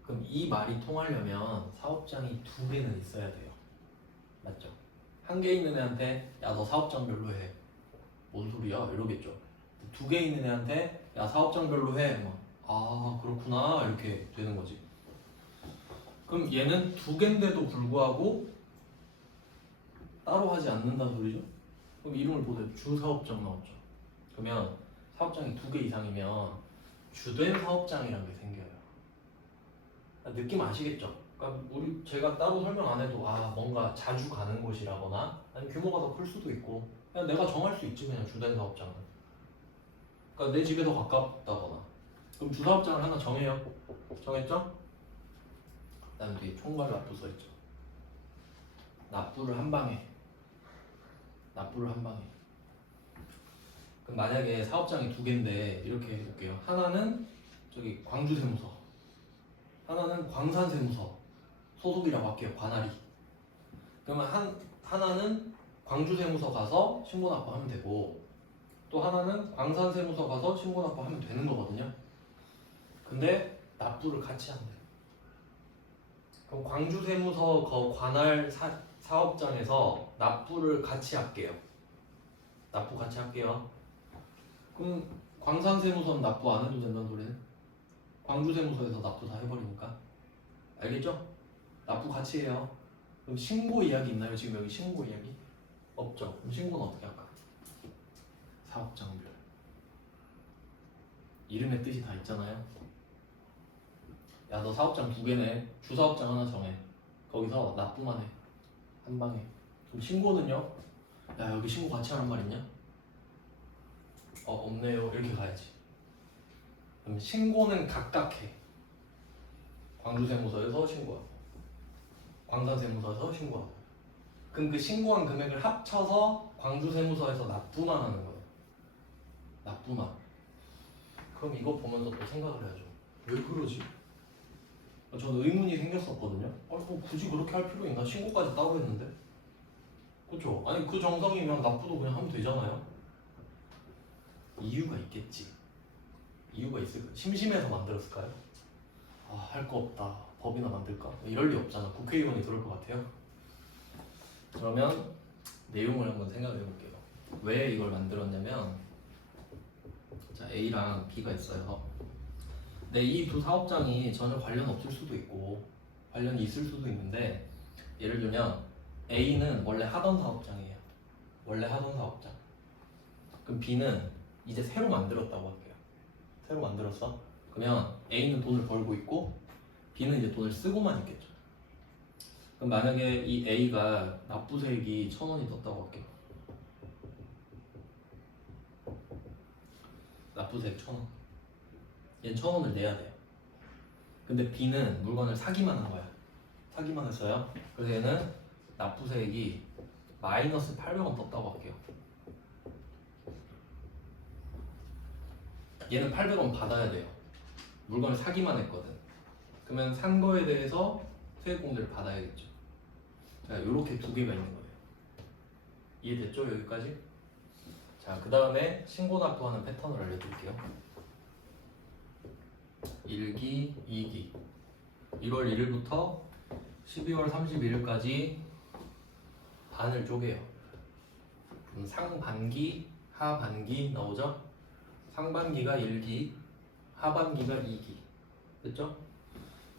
그럼 이 말이 통하려면 사업장이 두 개는 있어야 돼요. 맞죠? 한 개 있는 애한테 야 너 사업장별로 해. 뭔 소리야? 이러겠죠. 두 개 있는 애한테 야 사업장별로 해. 막, 아 그렇구나 이렇게 되는 거지. 그럼 얘는 두 개인데도 불구하고 따로 하지 않는다는 소리죠? 그럼 이름을 보세요. 주사업장 나왔죠. 그러면 사업장이 두 개 이상이면 주된 사업장이라는 게 생겨요. 느낌 아시겠죠? 그러니까 제가 따로 설명 안 해도 뭔가 자주 가는 곳이라거나 아니면 규모가 더 클 수도 있고 그냥 내가 정할 수 있지. 그냥 주된 사업장은 그러니까 내 집에 더 가깝다거나 그럼 주사업장을 하나 정해요. 정했죠? 그 다음에 뒤에 총괄 납부 써있죠. 납부를 한 방에. 그럼 만약에 사업장이 두 개인데 이렇게 해볼게요. 하나는 저기 광주세무서, 하나는 광산세무서 소속이라고 할게요. 관할이. 그러면 하나는 광주세무서 가서 신고납부하면 되고 또 하나는 광산세무서 가서 신고납부하면 되는 거거든요. 근데 납부를 같이 한대요. 그럼 광주세무서 그 관할 사업장에서 납부를 같이 할게요. 그럼 광산세무서는 납부 안 해도 된다는 소리는? 광주세무서에서 납부 다 해버리니까. 알겠죠? 납부 같이 해요. 그럼 신고 이야기 있나요? 지금 여기 신고 이야기? 없죠. 그럼 신고는 어떻게 할까? 사업장별. 이름의 뜻이 다 있잖아요. 야 너 사업장 두 개네. 주사업장 하나 정해. 거기서 납부만 해. 한 방에. 그럼 신고는요? 야 여기 신고 같이 하는 말 있냐? 없네요. 이렇게 가야지. 그럼 신고는 각각 해. 광주세무서에서 신고하고 광산세무서에서 신고하고. 그럼 그 신고한 금액을 합쳐서 광주세무서에서 납부만 하는 거예요. 납부만. 그럼 이거 보면서 또 생각을 해야죠. 왜 그러지? 저는 의문이 생겼었거든요. 굳이 그렇게 할 필요 있나? 신고까지 따로 했는데. 그쵸? 아니 그 정성이면 납부도 그냥 하면 되잖아요. 이유가 있겠지. 이유가 있을까? 심심해서 만들었을까요? 아, 할 거 없다. 법이나 만들까? 이럴 리 없잖아. 국회의원이 그럴 것 같아요. 그러면 내용을 한번 생각해 볼게요. 왜 이걸 만들었냐면, 자, A랑 B가 있어요. 근데 이 두 사업장이 전혀 관련 없을 수도 있고 관련이 있을 수도 있는데, 예를 들면 A는 원래 하던 사업장이에요. 원래 하던 사업장. 그럼 B는 이제 새로 만들었다고 할게요. 새로 만들었어? 그러면 A는 돈을 벌고 있고 B는 이제 돈을 쓰고만 있겠죠. 그럼 만약에 이 A가 납부세액이 1,000원이 떴다고 할게요. 납부세액 1,000원. 얘는 1,000원을 내야 돼요. 근데 B는 물건을 사기만 한 거야. 사기만 했어요. 그래서 얘는 납부세액이 마이너스 800원 떴다고 할게요. 얘는 800원 받아야 돼요. 물건을 사기만 했거든. 그러면 산 거에 대해서 세액공제를 받아야겠죠. 자, 이렇게 두 개가 있는 거예요. 이해됐죠? 여기까지? 자, 그 다음에 신고납부하는 패턴을 알려드릴게요. 1기, 2기 1월 1일부터 12월 31일까지 반을 쪼개요. 그럼 상반기, 하반기 나오죠? 상반기가 1기, 하반기가 2기. 됐죠?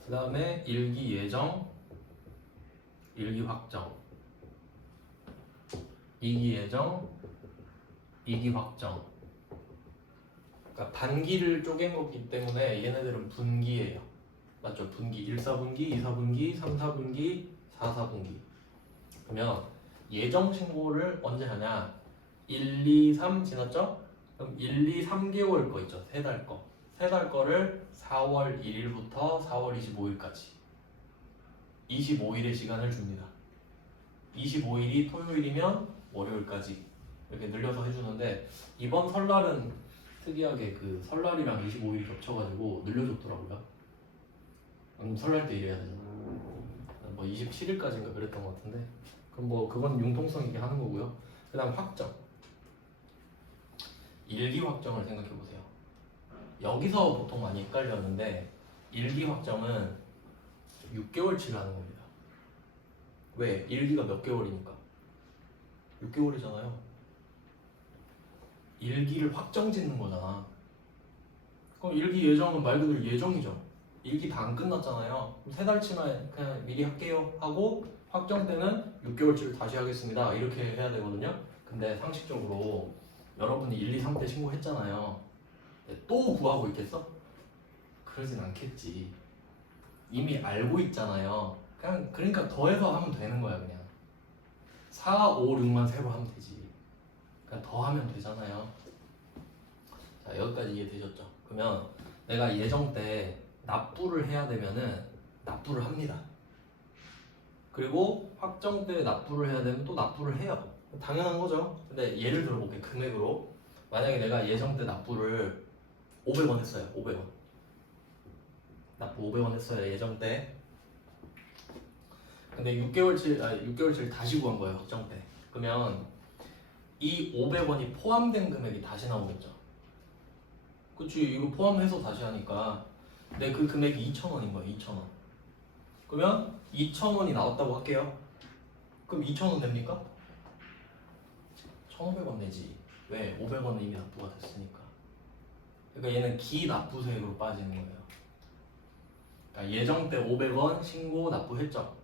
그 다음에 1기 예정, 1기 확정, 2기 예정, 2기 확정. 그러니까 반기를 쪼갠 거기 때문에 얘네들은 분기예요. 맞죠? 분기 1, 4분기, 2, 4분기, 3, 4분기, 4, 4분기. 그러면 예정 신고를 언제 하냐? 1, 2, 3 지났죠? 그럼 1, 2, 3개월 거 있죠? 3달 거. 3달 거를 4월 1일부터 4월 25일까지 25일의 시간을 줍니다. 25일이 토요일이면 월요일까지 이렇게 늘려서 해주는데, 이번 설날은 특이하게 그 설날이랑 25일이 겹쳐가지고 늘려줬더라고요. 설날 때 일해야 되잖아. 뭐 27일까지인가 그랬던 것 같은데, 그럼 뭐 그건 융통성 있게 하는 거고요. 그 다음 확정. 일기 확정을 생각해 보세요. 여기서 보통 많이 헷갈렸는데, 일기 확정은 6개월치를 하는 겁니다. 왜? 일기가 몇 개월이니까? 6개월이잖아요. 일기를 확정 짓는 거잖아. 그럼 일기 예정은 말 그대로 예정이죠. 일기 다 안 끝났잖아요. 3달치만 그냥 미리 할게요 하고 확정 때는 6개월치를 다시 하겠습니다. 이렇게 해야 되거든요. 근데 상식적으로 여러분이 1, 2, 3 때 신고했잖아요. 또 구하고 있겠어? 그러진 않겠지. 이미 알고 있잖아요. 그냥 그러니까 더해서 하면 되는 거야. 그냥 4, 5, 6만 새로 하면 되지. 그냥 더 하면 되잖아요. 자, 여기까지 이해되셨죠? 그러면 내가 예정 때 납부를 해야 되면은 납부를 합니다. 그리고 확정 때 납부를 해야 되면 또 납부를 해요. 당연한 거죠. 근데 예를 들어볼게. 금액으로 만약에 내가 예정 때 납부를 500원 했어요. 500원. 납부 500원 했어요. 예정 때. 근데 6개월치를 다시 구한 거예요. 확정 때. 그러면 이 500원이 포함된 금액이 다시 나오겠죠. 그치, 이거 포함해서 다시 하니까. 근데 그 금액이 2,000원인 거예요. 2,000원. 그러면 2,000원이 나왔다고 할게요. 그럼 2,000원 냅니까? 1,500원 내지. 왜? 500원은 이미 납부가 됐으니까. 그러니까 얘는 기납부세액으로 빠지는 거예요. 그러니까 예정 때 500원 신고 납부했죠.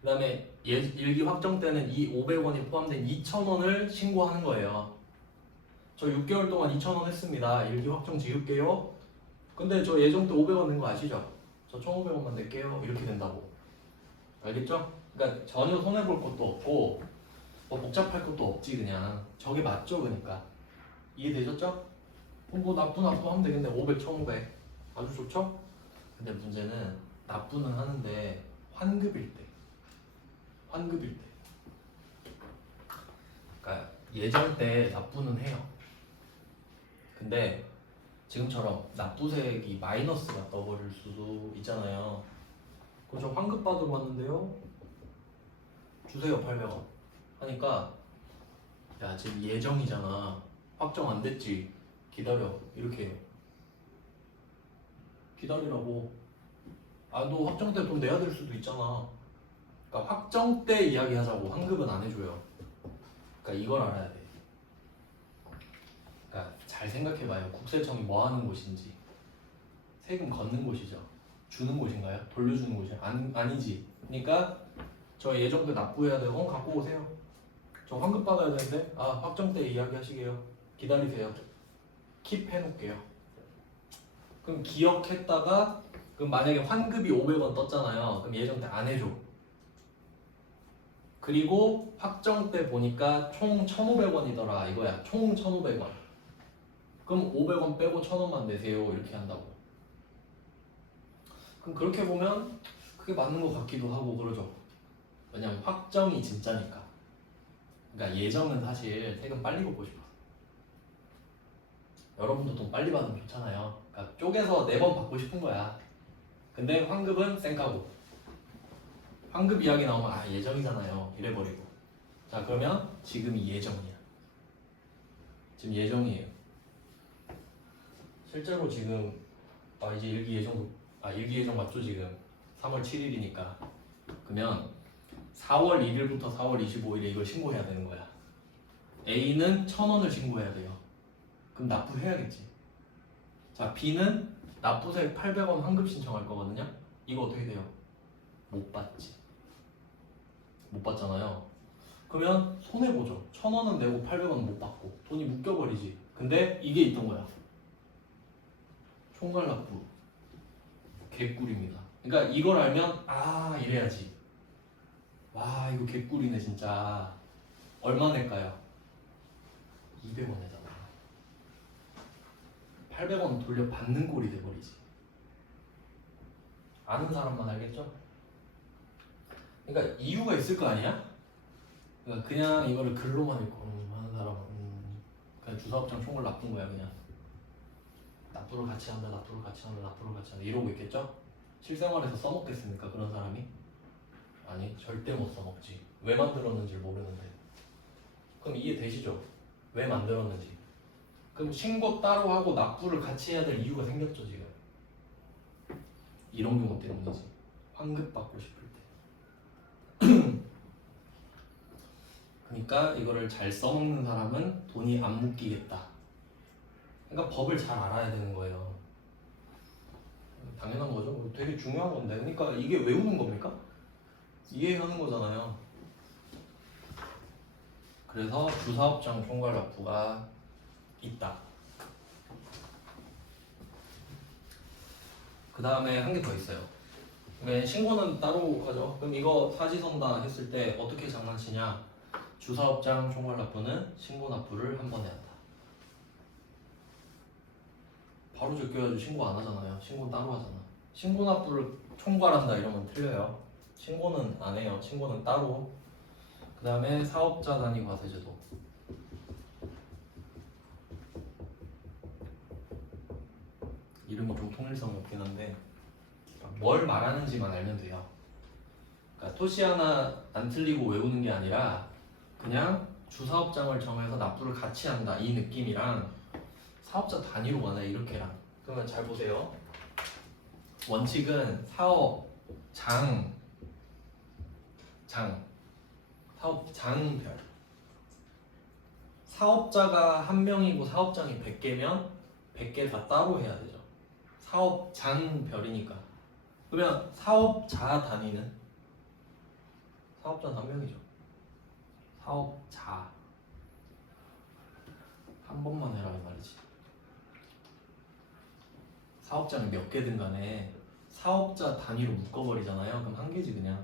그 다음에 일기 확정 때는 이 500원이 포함된 2,000원을 신고하는 거예요. 저 6개월 동안 2,000원 했습니다. 일기 확정 지울게요. 근데 저 예정 때 500원 낸 거 아시죠? 저 1,500원만 낼게요. 이렇게 된다고. 알겠죠? 그러니까 전혀 손해볼 것도 없고 뭐 복잡할 것도 없지. 그냥 저게 맞죠? 그러니까 이해되셨죠? 뭐 납부하면 되겠네. 500, 1,500 아주 좋죠? 근데 문제는 납부는 하는데 환급일 때. 환급일 때. 그러니까 예정 때 납부는 해요. 근데 지금처럼 납부세액이 마이너스가 떠버릴 수도 있잖아요. 그럼 저 환급 받으러 왔는데요. 주세요 800원. 하니까 야 지금 예정이잖아. 확정 안 됐지. 기다려. 이렇게 해요. 기다리라고. 아 너 확정 때 돈 내야 될 수도 있잖아. 그러니까 확정 때 이야기하자고. 환급은 안 해줘요. 그러니까 이걸 알아야 돼. 그러니까 잘 생각해봐요. 국세청이 뭐 하는 곳인지. 세금 걷는 곳이죠. 주는 곳인가요? 돌려주는 곳이요? 아니지. 그러니까 저 예정때 납부해야 되고 갖고 오세요. 저 환급 받아야 되는데 확정 때 이야기하시게요. 기다리세요. 킵 해놓을게요. 그럼 기억했다가 그럼 만약에 환급이 500원 떴잖아요. 그럼 예정 때 안 해줘. 그리고 확정 때 보니까 총 1,500원이더라 이거야. 총 1,500원. 그럼 500원 빼고 1,000원만 내세요. 이렇게 한다고. 그럼 그렇게 보면 그게 맞는 것 같기도 하고 그러죠. 왜냐면 확정이 진짜니까. 그러니까 예정은 사실 세금 빨리 걷고 싶어. 여러분도 돈 빨리 받으면 좋잖아요. 그러니까 쪼개서 4번 받고 싶은 거야. 근데 환급은 쌩까고. 환급 이야기 나오면 예정이잖아요. 이래버리고. 자 그러면 지금이 예정이야. 지금 예정이에요. 실제로 지금 이제 일기 예정 맞죠 지금? 3월 7일이니까. 그러면 4월 1일부터 4월 25일에 이걸 신고해야 되는 거야. A는 1,000원을 신고해야 돼요. 그럼 납부해야겠지. 자 B는 납부세 800원 환급 신청할 거거든요. 이거 어떻게 돼요? 못 받지. 못 받잖아요. 그러면 손해보죠. 1,000원은 내고 800원은 못 받고 돈이 묶여버리지. 근데 이게 있던 거야. 총괄 납부. 개꿀입니다. 그러니까 이걸 알면 이래야지. 와 이거 개꿀이네 진짜. 얼마 낼까요? 200원 내잖아. 800원 돌려받는 꼴이 돼버리지. 아는 사람만 알겠죠? 그러니까 이유가 있을 거 아니야? 그러니까 그냥 이거를 글로만 읽고 하는 사람은 그냥 주사업장 총괄 나쁜 거야 그냥. 납부를 같이 한다 납부를 같이 한다 납부를 같이 한다 이러고 있겠죠? 실생활에서 써먹겠습니까 그런 사람이? 아니 절대 못 써먹지. 왜 만들었는지 모르는데. 그럼 이해되시죠? 왜 만들었는지. 그럼 신고 따로 하고 납부를 같이 해야 될 이유가 생겼죠 지금. 이런 경우 때문이지. 환급 받고 싶을 때. 그러니까 이거를 잘 써먹는 사람은 돈이 안 묶이겠다. 그러니까 법을 잘 알아야 되는 거예요. 당연한 거죠. 되게 중요한 건데. 그러니까 이게 외우는 겁니까? 이해하는 거잖아요. 그래서 주사업장 총괄 납부가 있다. 그 다음에 한 개 더 있어요. 신고는 따로 하죠. 그럼 이거 사지선다 했을 때 어떻게 장난치냐? 주사업장 총괄 납부는 신고 납부를 한 번에 한다. 바로 제껴야지 신고 안 하잖아요. 신고는 따로 하잖아. 신고 납부를 총괄한다 이러면 틀려요. 신고는 안 해요. 신고는 따로. 그 다음에 사업자 단위 과세제도. 이름이 좀 통일성이 없긴 한데 뭘 말하는지만 알면 돼요. 그러니까 토시 하나 안 틀리고 외우는 게 아니라 그냥 주사업장을 정해서 납부를 같이 한다 이 느낌이랑 사업자 단위로 가네 이렇게랑. 그러면 잘 보세요. 원칙은 사업장별. 사업자가 한 명이고 사업장이 100개면 100개 다 따로 해야 되죠. 사업장별이니까. 그러면 사업자 단위는 사업자는 한 명이죠. 사업자 한 번만 해라 이 말이지. 사업장이 몇 개든 간에 사업자 단위로 묶어버리잖아요. 그럼 한 개지 그냥.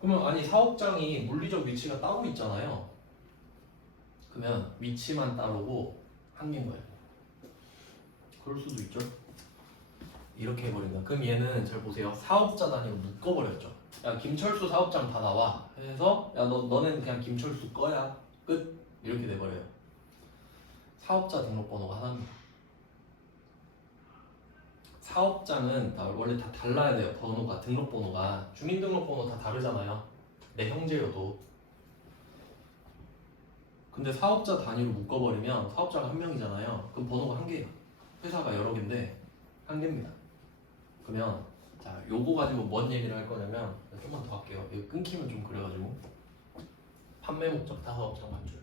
그러면 아니 사업장이 물리적 위치가 따로 있잖아요. 그러면 위치만 따로고 한 개인 거예요. 그럴 수도 있죠. 이렇게 해버린다. 그럼 얘는 잘 보세요. 사업자 단위로 묶어버렸죠. 야 김철수 사업장 다 나와. 해서 야 너네는 그냥 김철수 거야. 끝. 이렇게 돼버려요. 사업자 등록번호가 하나입니다. 사업장은 원래 다 달라야 돼요. 번호가 등록번호가 주민등록번호 다 다르잖아요. 내 형제여도 근데 사업자 단위로 묶어버리면 사업자가 한 명이잖아요. 그럼 번호가 한 개예요. 회사가 여러 개인데 한 개입니다. 그러면 자 요거 가지고 뭔 얘기를 할 거냐면 좀만 더 할게요. 이거 끊기면 좀 그래가지고 판매 목적 타사업장 반출.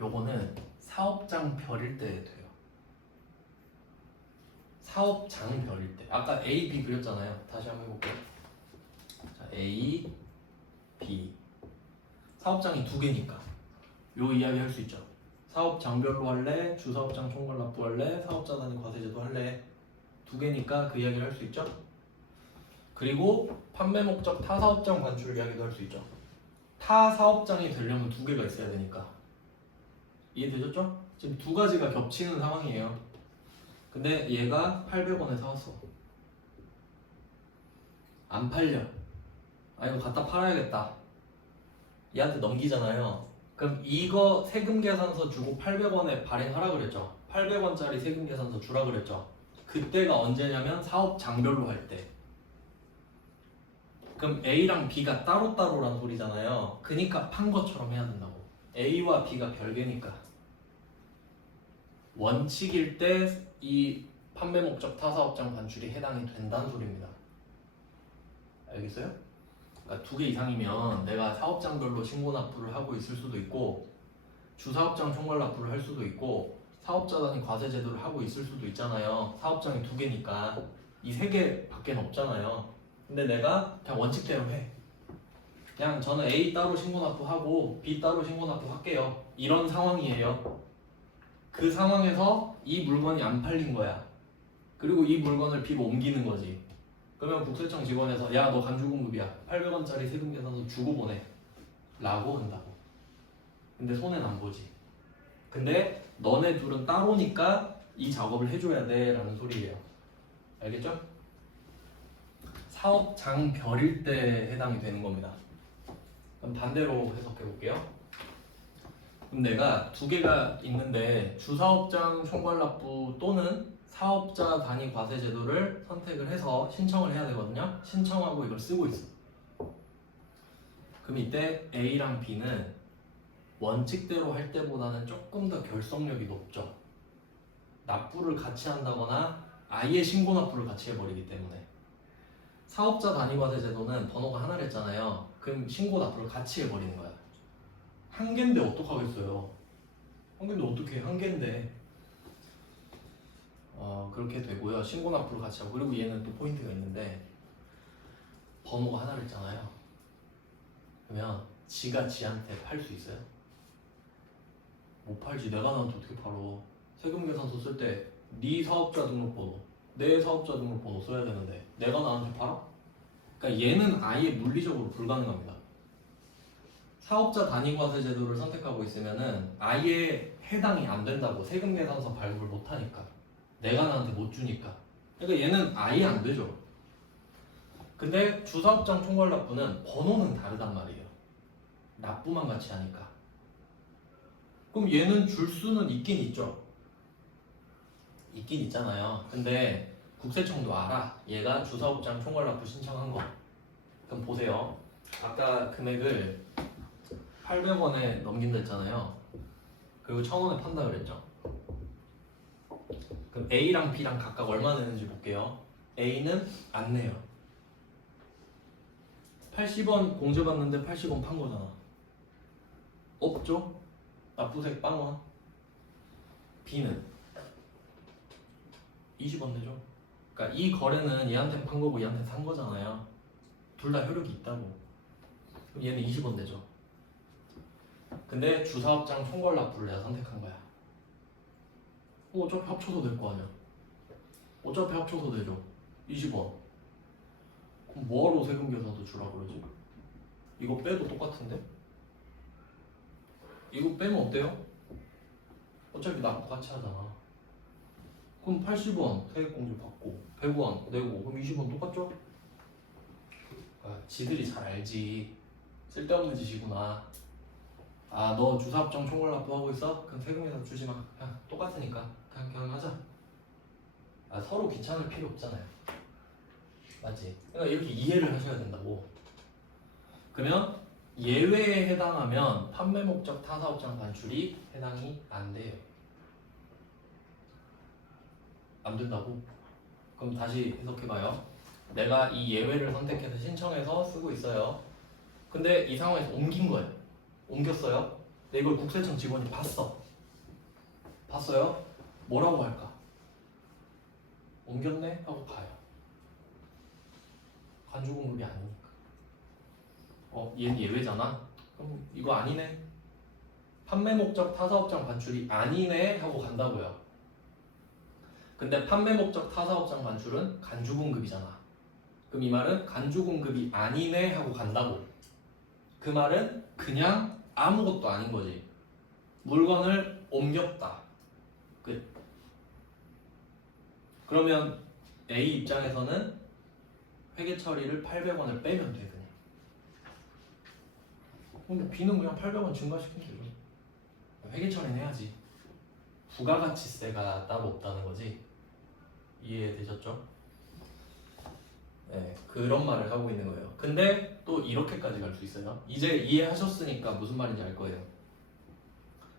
요거는 사업장별일 때 돼요. 사업장별일 때. 아까 A, B 그렸잖아요. 다시 한번 해볼게요. 자, A, B. 사업장이 두 개니까 요 이야기 할 수 있죠. 사업장별로 할래? 주사업장 총괄 납부할래? 사업자 단위 과세제도 할래? 두 개니까 그 이야기를 할 수 있죠. 그리고 판매 목적 타사업장 반출 이야기도 할 수 있죠. 타사업장이 되려면 두 개가 있어야 되니까. 이해되셨죠? 지금 두 가지가 겹치는 상황이에요. 근데 얘가 800원에 사왔어. 안 팔려. 아 이거 갖다 팔아야겠다. 얘한테 넘기잖아요. 그럼 이거 세금 계산서 주고 800원에 발행하라 그랬죠. 800원짜리 세금 계산서 주라 그랬죠. 그때가 언제냐면 사업장별로 할 때. 그럼 A랑 B가 따로따로란 소리잖아요. 그니까 판 것처럼 해야 된다고. A와 B가 별개니까. 원칙일 때 이 판매 목적 타사업장 반출이 해당이 된다는 소리입니다. 알겠어요? 그러니까 두 개 이상이면 내가 사업장별로 신고 납부를 하고 있을 수도 있고 주사업장 총괄 납부를 할 수도 있고 사업자 단위 과세 제도를 하고 있을 수도 있잖아요. 사업장이 두 개니까 이 세 개밖에 없잖아요. 근데 내가 그냥 원칙대로 해. 그냥 저는 A 따로 신고 납부하고 B 따로 신고 납부할게요. 이런 상황이에요. 그 상황에서 이 물건이 안 팔린 거야. 그리고 이 물건을 B로 옮기는 거지. 그러면 국세청 직원에서 야 너 간주공급이야 800원짜리 세금 계산서 주고 보내 라고 한다고. 근데 손해는 안 보지. 근데 너네 둘은 따로니까 이 작업을 해줘야 돼 라는 소리예요. 알겠죠? 사업장별일 때 해당이 되는 겁니다. 그럼 반대로 해석해 볼게요. 그럼 내가 두 개가 있는데 주사업장 총괄납부 또는 사업자 단위 과세 제도를 선택을 해서 신청을 해야 되거든요. 신청하고 이걸 쓰고 있어. 그럼 이때 A랑 B는 원칙대로 할 때보다는 조금 더 결속력이 높죠. 납부를 같이 한다거나 아예 신고 납부를 같이 해버리기 때문에. 사업자 단위 과세 제도는 번호가 하나랬잖아요. 그럼 신고 납부를 같이 해버리는 거야. 한 개인데 어떡하겠어요. 한 개인데 어떻게 한 개인데 그렇게 되고요. 신고 납부를 같이 하고. 그리고 얘는 또 포인트가 있는데 번호가 하나랬잖아요. 그러면 지가 지한테 팔 수 있어요? 못 팔지. 내가 나한테 어떻게 팔어. 세금 계산서 쓸 때 네 사업자 등록번호 내 사업자 등록번호 써야 되는데 내가 나한테 팔아? 그러니까 얘는 아예 물리적으로 불가능합니다. 사업자 단위 과세 제도를 선택하고 있으면은 아예 해당이 안 된다고. 세금 계산서 발급을 못 하니까. 내가 나한테 못 주니까. 그러니까 얘는 아예 안 되죠. 근데 주사업장 총괄 납부는 번호는 다르단 말이에요. 납부만 같이 하니까. 그럼 얘는 줄 수는 있긴 있죠. 있긴 있잖아요. 근데 국세청도 알아. 얘가 주사업장 총괄 납부 신청한 거. 그럼 보세요. 아까 금액을 800원에 넘긴다 했잖아요. 그리고 1000원에 판다 그랬죠. 그럼 A랑 B랑 각각 얼마 내는지 볼게요. A는 안 내요. 80원 공제받는데 80원 판 거잖아. 없죠? 납부세 빵원. B는 20원 내죠. 그러니까 이 거래는 얘한테 판 거고 얘한테 산 거잖아요. 둘 다 효력이 있다고. 그럼 얘는 20원 내죠. 근데 주사업장 총괄 납부를 내가 선택한 거야. 어차피 합쳐서 될 거 아니야. 어차피 합쳐서 되죠. 20원. 그럼 뭐하러 세금 계산서 주라 그러지? 이거 빼도 똑같은데? 이거 빼면 어때요? 어차피 납부 같이 하잖아. 그럼 80원 세액공제 받고 100원 내고 그럼 20원 똑같죠? 지들이 잘 알지. 쓸데없는 짓이구나. 아 너 주사업장 총괄 납부하고 있어? 그럼 세금 계산 주지 마. 그냥 똑같으니까 그냥 하자. 서로 귀찮을 필요 없잖아요. 맞지? 그러니까 이렇게 이해를 하셔야 된다고. 그러면 예외에 해당하면 판매 목적 타사업장 반출이 해당이 안 돼요. 안 된다고? 그럼 다시 해석해봐요. 내가 이 예외를 선택해서 신청해서 쓰고 있어요. 근데 이 상황에서 옮긴 거예요. 옮겼어요. 근데 이걸 국세청 직원이 봤어. 봤어요? 뭐라고 할까? 옮겼네? 하고 봐요. 간주공급이 아니니까. 얘는 예외잖아? 그럼 이거 아니네? 판매 목적 타사업장 반출이 아니네? 하고 간다고요. 근데 판매 목적 타사업장 반출은 간주공급이잖아. 그럼 이 말은 간주공급이 아니네? 하고 간다고. 그 말은 그냥 아무것도 아닌 거지. 물건을 옮겼다. 끝. 그러면 A 입장에서는 회계 처리를 800원을 빼면 돼 그냥. 그럼 B는 그냥 800원 증가시키면 되죠. 회계 처리는 해야지. 부가가치세가 따로 없다는 거지. 이해되셨죠? 네, 그런 말을 하고 있는 거예요. 근데 또 이렇게까지 갈 수 있어요. 이제 이해하셨으니까 무슨 말인지 알 거예요.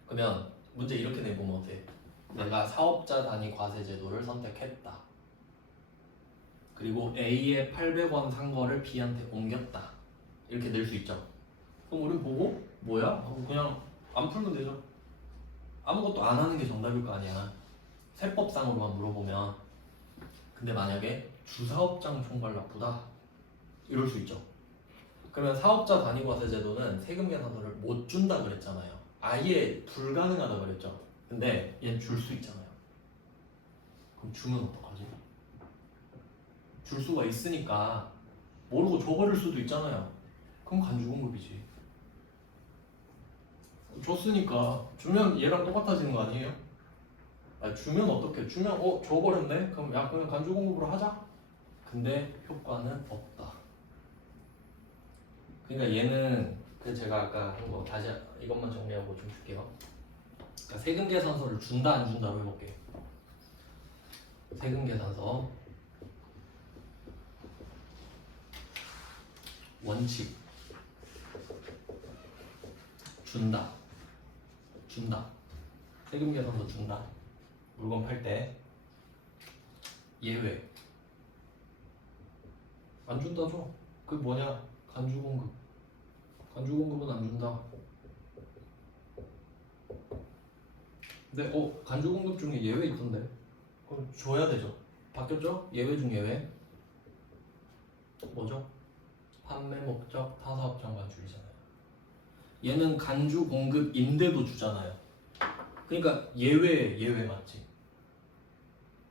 그러면 문제 이렇게 내보면 어때? 내가 사업자 단위 과세 제도를 선택했다. 그리고 A에 800원 산 거를 B한테 옮겼다. 이렇게 낼 수 있죠. 그럼 우린 보고 뭐야? 하고 그냥 안 풀면 되죠. 아무것도 안 하는 게 정답일 거 아니야. 세법상으로만 물어보면. 근데 만약에 주사업장 총괄 납부다 이럴 수 있죠. 그러면 사업자 단위 과세 제도는 세금 계산서를 못 준다 그랬잖아요. 아예 불가능하다 그랬죠. 근데 얘는 줄 수 있잖아요. 그럼 주면 어떡하지? 줄 수가 있으니까 모르고 줘버릴 수도 있잖아요. 그럼 간주공급이지. 줬으니까 주면 얘랑 똑같아지는 거 아니에요? 주면 어떻게? 주면 줘버렸네? 그럼 야 그냥 간주공급으로 하자? 근데 효과는 없다. 그러니까 얘는 제가 아까 한 거 다시 이것만 정리하고 좀 줄게요. 그러니까 세금 계산서를 준다 안 준다로 해볼게요. 세금 계산서 원칙 준다 세금 계산서 준다. 물건 팔 때 예외 안 준다죠. 그 뭐냐? 간주공급은 안 준다. 근데 간주공급 중에 예외 있던데 그럼 줘야 되죠. 바뀌었죠? 예외 중 예외 뭐죠? 판매 목적 타사업장 반출이잖아요. 얘는 간주공급인데도 주잖아요. 그러니까 예외 맞지?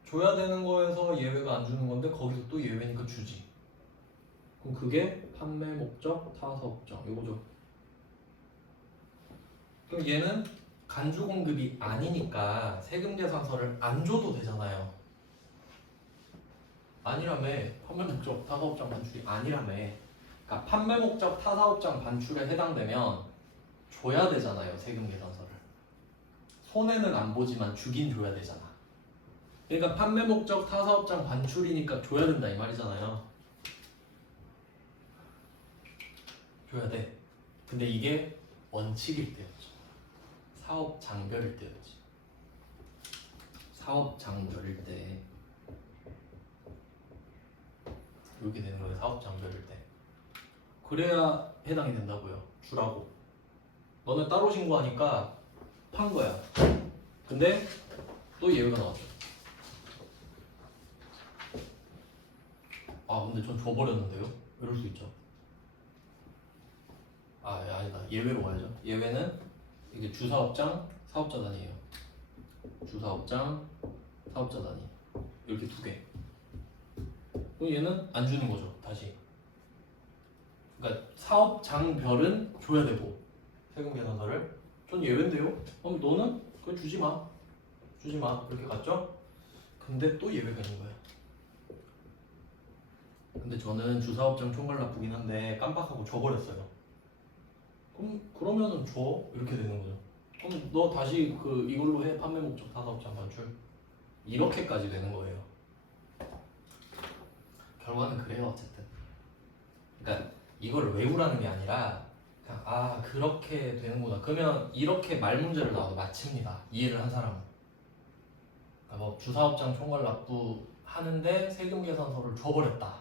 줘야 되는 거에서 예외가 안 주는 건데 거기서 또 예외니까 주지. 그럼 그게 판매 목적 타사업장 이거죠. 그럼 얘는 간주 공급이 아니니까 세금 계산서를 안 줘도 되잖아요. 아니라며. 판매 목적 타사업장 반출이 아니라며. 그러니까 판매 목적 타사업장 반출에 해당되면 줘야 되잖아요. 세금 계산서를. 손해는 안 보지만 주긴 줘야 되잖아. 그러니까 판매 목적 타사업장 반출이니까 줘야 된다 이 말이잖아요. 줘야 돼. 근데 이게 원칙일 때였죠. 사업 장별일 때였지. 사업 장별일 때 이렇게 되는 거예요. 사업 장별일 때. 그래야 해당이 된다고요. 주라고. 너는 따로 신고하니까 판 거야. 근데 또 예외가 나왔죠. 근데 전 줘버렸는데요? 이럴 수 있죠. 아니다. 예외로 가야죠. 예외는 이게 주사업장, 사업자 단위예요. 주사업장, 사업자 단위. 이렇게 두 개. 그럼 얘는 안 주는 거죠. 다시. 그러니까 사업장별은 줘야 되고 세금 계산서를 전 예외인데요. 그럼 너는 그거 주지 마. 이렇게 갔죠? 근데 또 예외가 있는 거야. 근데 저는 주사업장 총괄 납부긴 한데 깜빡하고 줘버렸어요. 그러면은 줘 이렇게 되는 거죠. 그럼 너 다시 이걸로 해. 판매 목적 타사업장 반출 이렇게까지 되는 거예요. 결과는 그래요 어쨌든. 그러니까 이걸 외우라는 게 아니라 그냥 그렇게 되는구나. 그러면 이렇게 말 문제를 나와도 맞춥니다. 이해를 한 사람은. 그러니까 뭐 주사업장 총괄 납부하는데 세금 계산서를 줘버렸다.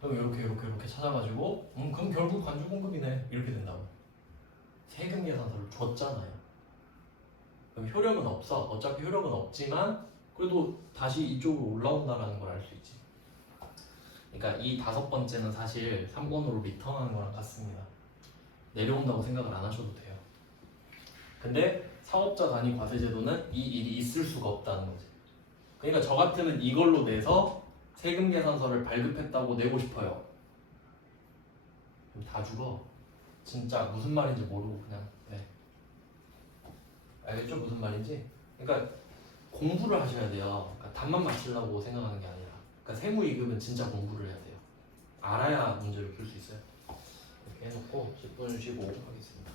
그럼 이렇게 찾아가지고 그럼 결국 관주 공급이네 이렇게 된다고. 세금 계산서를 줬잖아요. 그럼 효력은 없어. 어차피 효력은 없지만 그래도 다시 이쪽으로 올라온다라는 걸 알 수 있지. 그러니까 이 5번째는 사실 3번으로 리턴하는 거랑 같습니다. 내려온다고 생각을 안 하셔도 돼요. 근데 사업자 단위 과세 제도는 이 일이 있을 수가 없다는 거지. 그러니까 저 같으면 이걸로 내서 세금 계산서를 발급했다고 내고 싶어요. 그럼 다 죽어. 진짜 무슨 말인지 모르고 그냥 네. 알겠죠? 무슨 말인지? 그러니까 공부를 하셔야 돼요. 그러니까 답만 맞추려고 생각하는 게 아니라. 그러니까 세무이급은 진짜 공부를 해야 돼요. 알아야 문제를 풀 수 있어요. 이렇게 해놓고 10분 쉬고 하겠습니다.